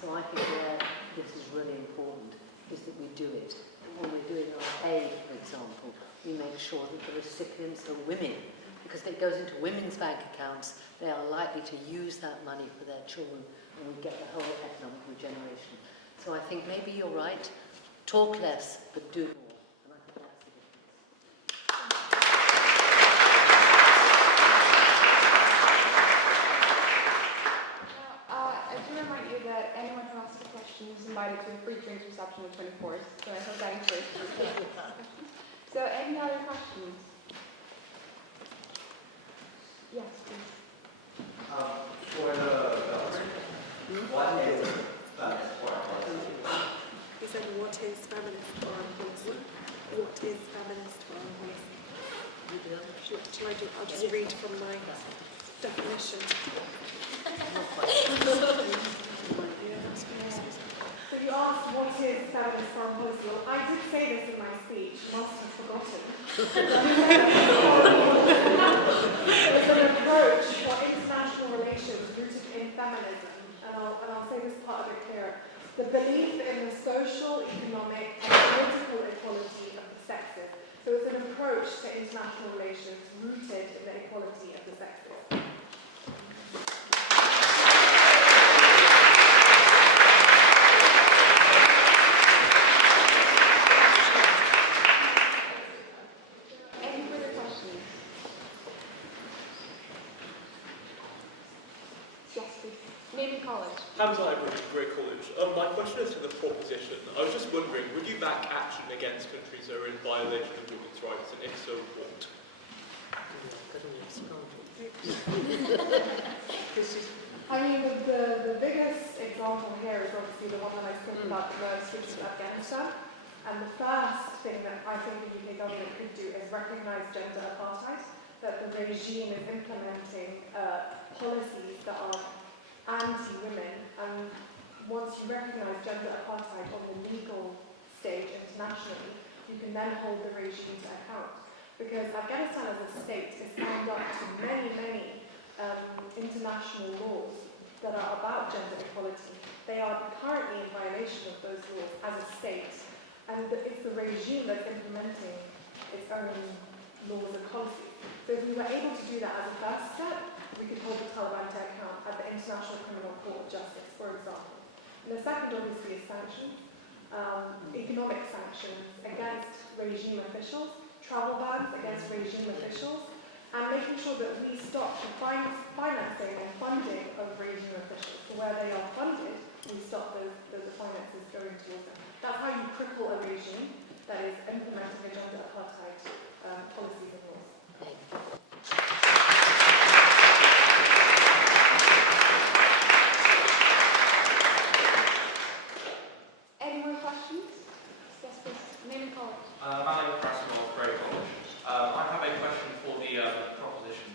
So I think where this is really important is that we do it. When we're doing our aid, for example, we make sure that the recipients are women, because if it goes into women's bank accounts, they are likely to use that money for their children, and we get the whole economic regeneration. So I think maybe you're right, talk less, but do more, and I think that's the difference. I do remind remind you that anyone who asks a question is invited to a free drinks reception on the 24th, so I hope that includes So, any other questions? Yes, please. For the government, what is feminist foreign policy? He said, what is feminist foreign policy? What is feminist foreign policy? Shall I do? I'll just read from my definition. So you asked what is feminist foreign policy? Well, I did say this in my speech. You must have forgotten. It's an approach for international relations rooted in feminism, and I'll say this part a bit clearer. The belief in the social, economic, and political equality of the sexes. So it's an approach to international relations rooted in the equality of the sexes. Any further questions? Yes, please. Name and college. Hamza Ibrahim, Great College. My question is to the proposition. I was just wondering, would you back action against countries that are in violation of women's rights, and if so, what? I mean, the biggest example here is obviously the one that I spoke about the most, which is Afghanistan. And the first thing that I think the UK government could do is recognise gender apartheid, that the regime is implementing policies that are anti-women, and once you recognise gender apartheid on the legal stage internationally, you can then hold the regime to account. Because Afghanistan as a state is signed up to many, many international laws that are about gender equality. They are currently in violation of those laws as a state, and it's the regime that's implementing its own laws and policies. So if we were able to do that as a first step, we could hold the Taliban to account at the International Criminal Court of Justice, for example. And the second, obviously, is sanctions, economic sanctions against regime officials, travel bans against regime officials, and making sure that we stop the financing and funding of regime officials. So where they are funded, we stop the finances going towards them. That's how you cripple a regime that is implementing a gender apartheid policies and laws. Any more questions? Yes, please. Name and college. My name is Pryce of Great College. I have a question for the proposition.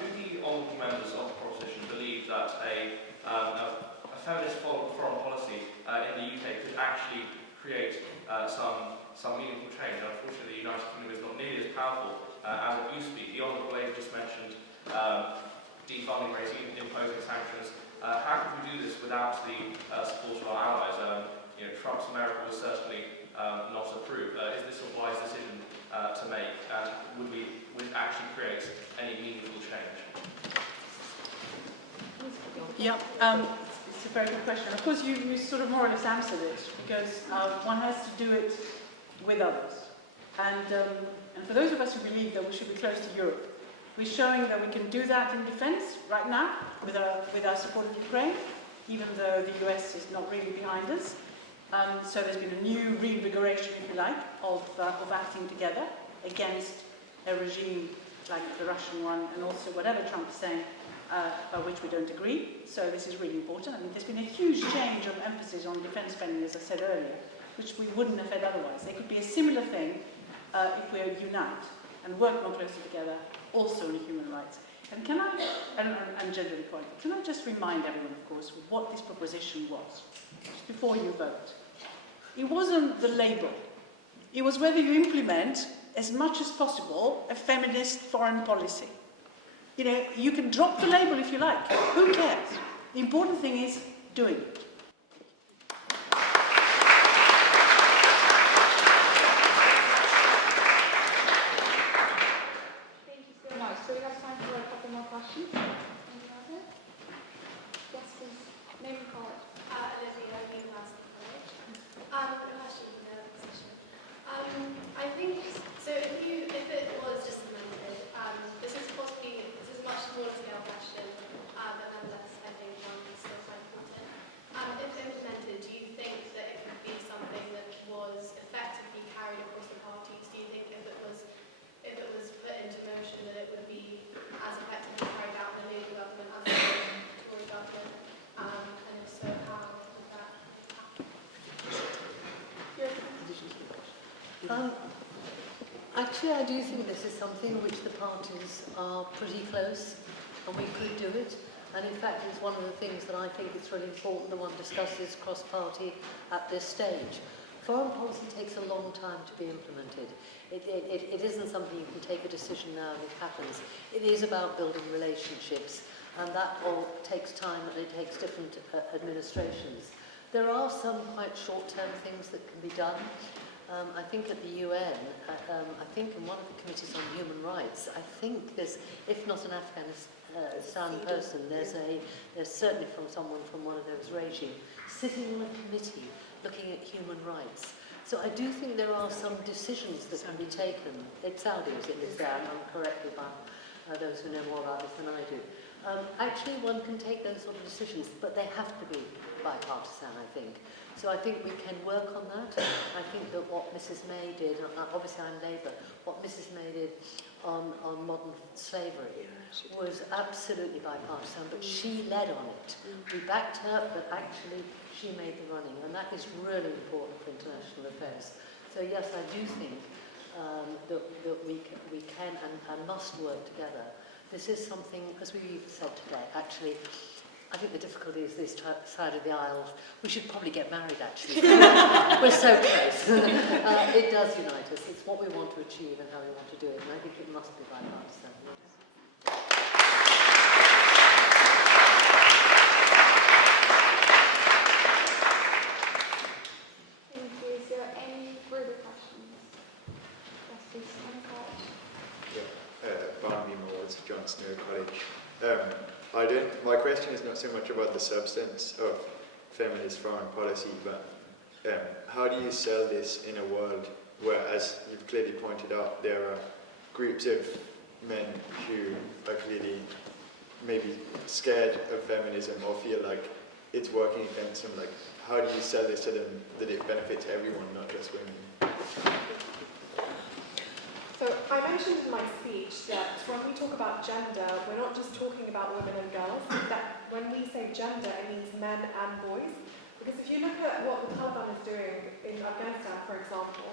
Do the honourable members of the proposition believe that a feminist foreign policy in the UK could actually create some meaningful change? Unfortunately, the United Kingdom is not nearly as powerful as it used to be. The honourable lady just mentioned defunding regime, imposing sanctions. How could we do this without the support of our allies? Trump's America was certainly not approved. Is this a wise decision to make? And would it actually create any meaningful change? Yeah, it's a very good question. Of course, you sort of more or less answered it, because one has to do it with others. And for those of us who believe that we should be close to Europe, we're showing that we can do that in defence right now with our support of Ukraine, even though the US is not really behind us. So there's been a new reinvigoration, if you like, of acting together against a regime like the Russian one, and also whatever Trump is saying, about which we don't agree. So this is really important. I mean, there's been a huge change of emphasis on defence spending, as I said earlier, which we wouldn't have had otherwise. There could be a similar thing if we unite and work more closely together, also on human rights. And can I, and gender equality, can I just remind everyone, of course, what this proposition was, just before you vote? It wasn't the label. It was whether you implement, as much as possible, a feminist foreign policy. You know, you can drop the label if you like. Who cares? The important thing is doing it. Thank you so much. So we have time for a couple more questions. Any other? Yes, please. Name and college. Olivia, Newcastle College. Question for the position. I think so. If it was just amended, this is much smaller scale question, but nonetheless, I think still quite important. Actually, I do think this is something which the parties are pretty close, and we could do it. And in fact, it's one of the things that I think it's really important that one discusses cross-party at this stage. Foreign policy takes a long time to be implemented. It isn't something you can take a decision now and it happens. It is about building relationships, and that all takes time and it takes different administrations. There are some quite short-term things that can be done. I think at the UN, I think in one of the committees on human rights, I think there's, if not an Afghanistan person, there's certainly from someone from one of those regimes, sitting on a committee looking at human rights. So I do think there are some decisions that can be taken. It's Saudi, is it? It's there, I'm corrected by those who know more about this than I do. Actually, one can take those sort of decisions, but they have to be bipartisan, I think. So I think we can work on that. I think that what Mrs. May did, obviously I'm Labour, what Mrs. May did on modern slavery was absolutely bipartisan, but she led on it. We backed her, but actually she made the running, and that is really important for international affairs. So yes, I do think that we can and must work together. This is something, as we said today, actually, I think the difficulty is this side of the aisle. We should probably get married, actually. We're so close. It does unite us. It's what we want to achieve and how we want to do it, and I think it must be bipartisan. Thank you. Is there any further questions? Yes, please. Barnaby Moores, John Snow College. My question is not so much about the substance of feminist foreign policy, but how do you sell this in a world where, as you've clearly pointed out, there are groups of men who are clearly maybe scared of feminism or feel like it's working against them? Like, how do you sell this to them that it benefits everyone, not just women? So I mentioned in my speech that when we talk about gender, we're not just talking about women and girls. That when we say gender, it means men and boys. Because if you look at what the Taliban is doing in Afghanistan, for example,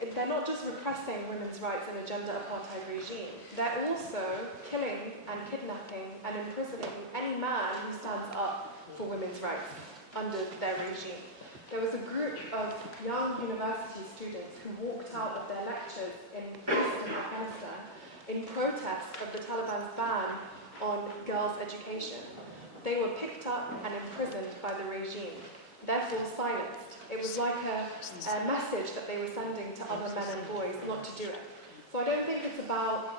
they're not just repressing women's rights in a gender apartheid regime. They're also killing and kidnapping and imprisoning any man who stands up for women's rights under their regime. There was a group of young university students who walked out of their lectures in Afghanistan in protest of the Taliban's ban on girls' education. They were picked up and imprisoned by the regime, therefore silenced. It was like a message that they were sending to other men and boys not to do it. So I don't think it's about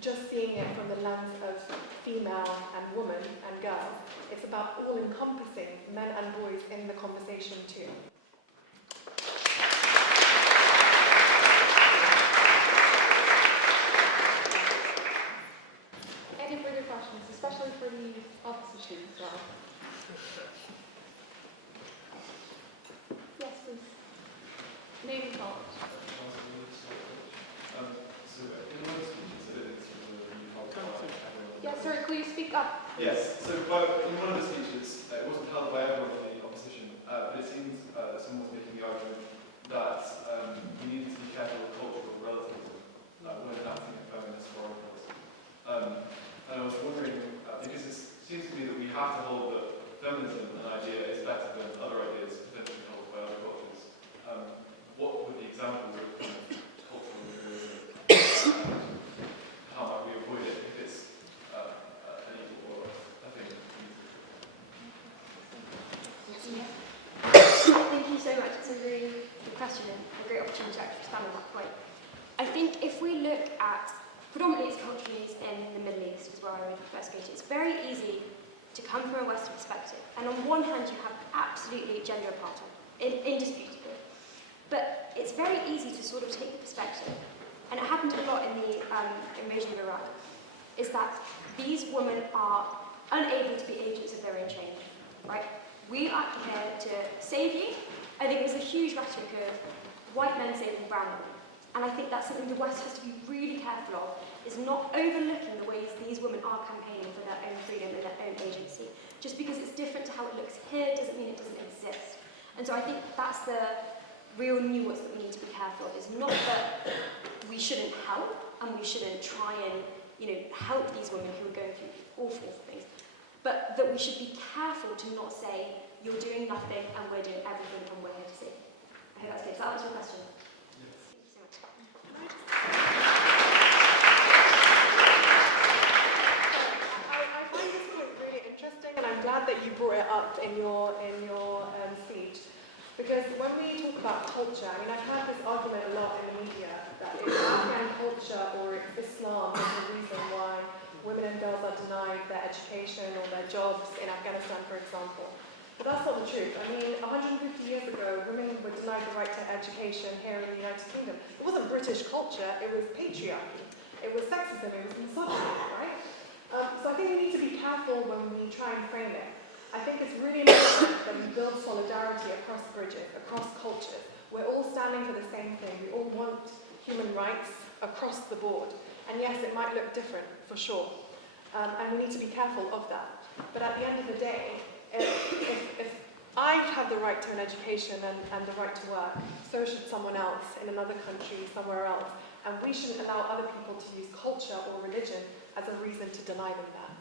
just seeing it from the lens of female and woman and girl. It's about all-encompassing men and boys in the conversation too. Any further questions, especially for the opposition as well? Yes, please. Name and college. Yes, sir, could you speak up? Yes, so in one of the speeches, it wasn't held by everyone in the opposition, but it seems that someone was making the argument that we needed to be careful of cultural relativism when acting a feminist foreign policy. And I was wondering, because it seems to me that we have to hold that feminism, an idea, is better than other ideas potentially held by other cultures. What would the examples of kind of cultural relativism how might we avoid it if it's an equal or a thing? Thank you so much. It's a really good question and a great opportunity to actually expand on that point. I think if we look at predominantly it's countries in the Middle East, is where I would first go to, it's very easy to come from a Western perspective. And on one hand, you have absolutely gender apartheid, indisputably. But it's very easy to sort of take the perspective, and it happened a lot in the invasion of Iraq, is that these women are unable to be agents of their own change, right? We are here to save you. I think there's a huge rhetoric of white men saving brown women. And I think that's something the West has to be really careful of, is not overlooking the ways these women are campaigning for their own freedom and their own agency. Just because it's different to how it looks here doesn't mean it doesn't exist. And so I think that's the real nuance that we need to be careful of. It's not that we shouldn't help and we shouldn't try and, help these women who are going through awful things, but that we should be careful to not say, you're doing nothing and we're doing everything and we're here to see. I hope that's clear. Does that answer your question? Yes. Thank you so much. I find this point really interesting, and I'm glad that you brought it up in your speech, because when we talk about culture, I mean, I've heard this argument a lot in the media that it's Afghan culture or it's Islam is the reason why women and girls are denied their education or their jobs in Afghanistan, for example. But that's not the truth. I mean, 150 years ago, women were denied the right to education here in the United Kingdom. It wasn't British culture, it was patriarchy. It was sexism, it was misogyny, right? So I think we need to be careful when we try and frame it. I think it's really important that we build solidarity across bridges, across cultures. We're all standing for the same thing. We all want human rights across the board. And yes, it might look different, for sure. And we need to be careful of that. But at the end of the day, if I have the right to an education and the right to work, so should someone else in another country, somewhere else. And we shouldn't allow other people to use culture or religion as a reason to deny them that.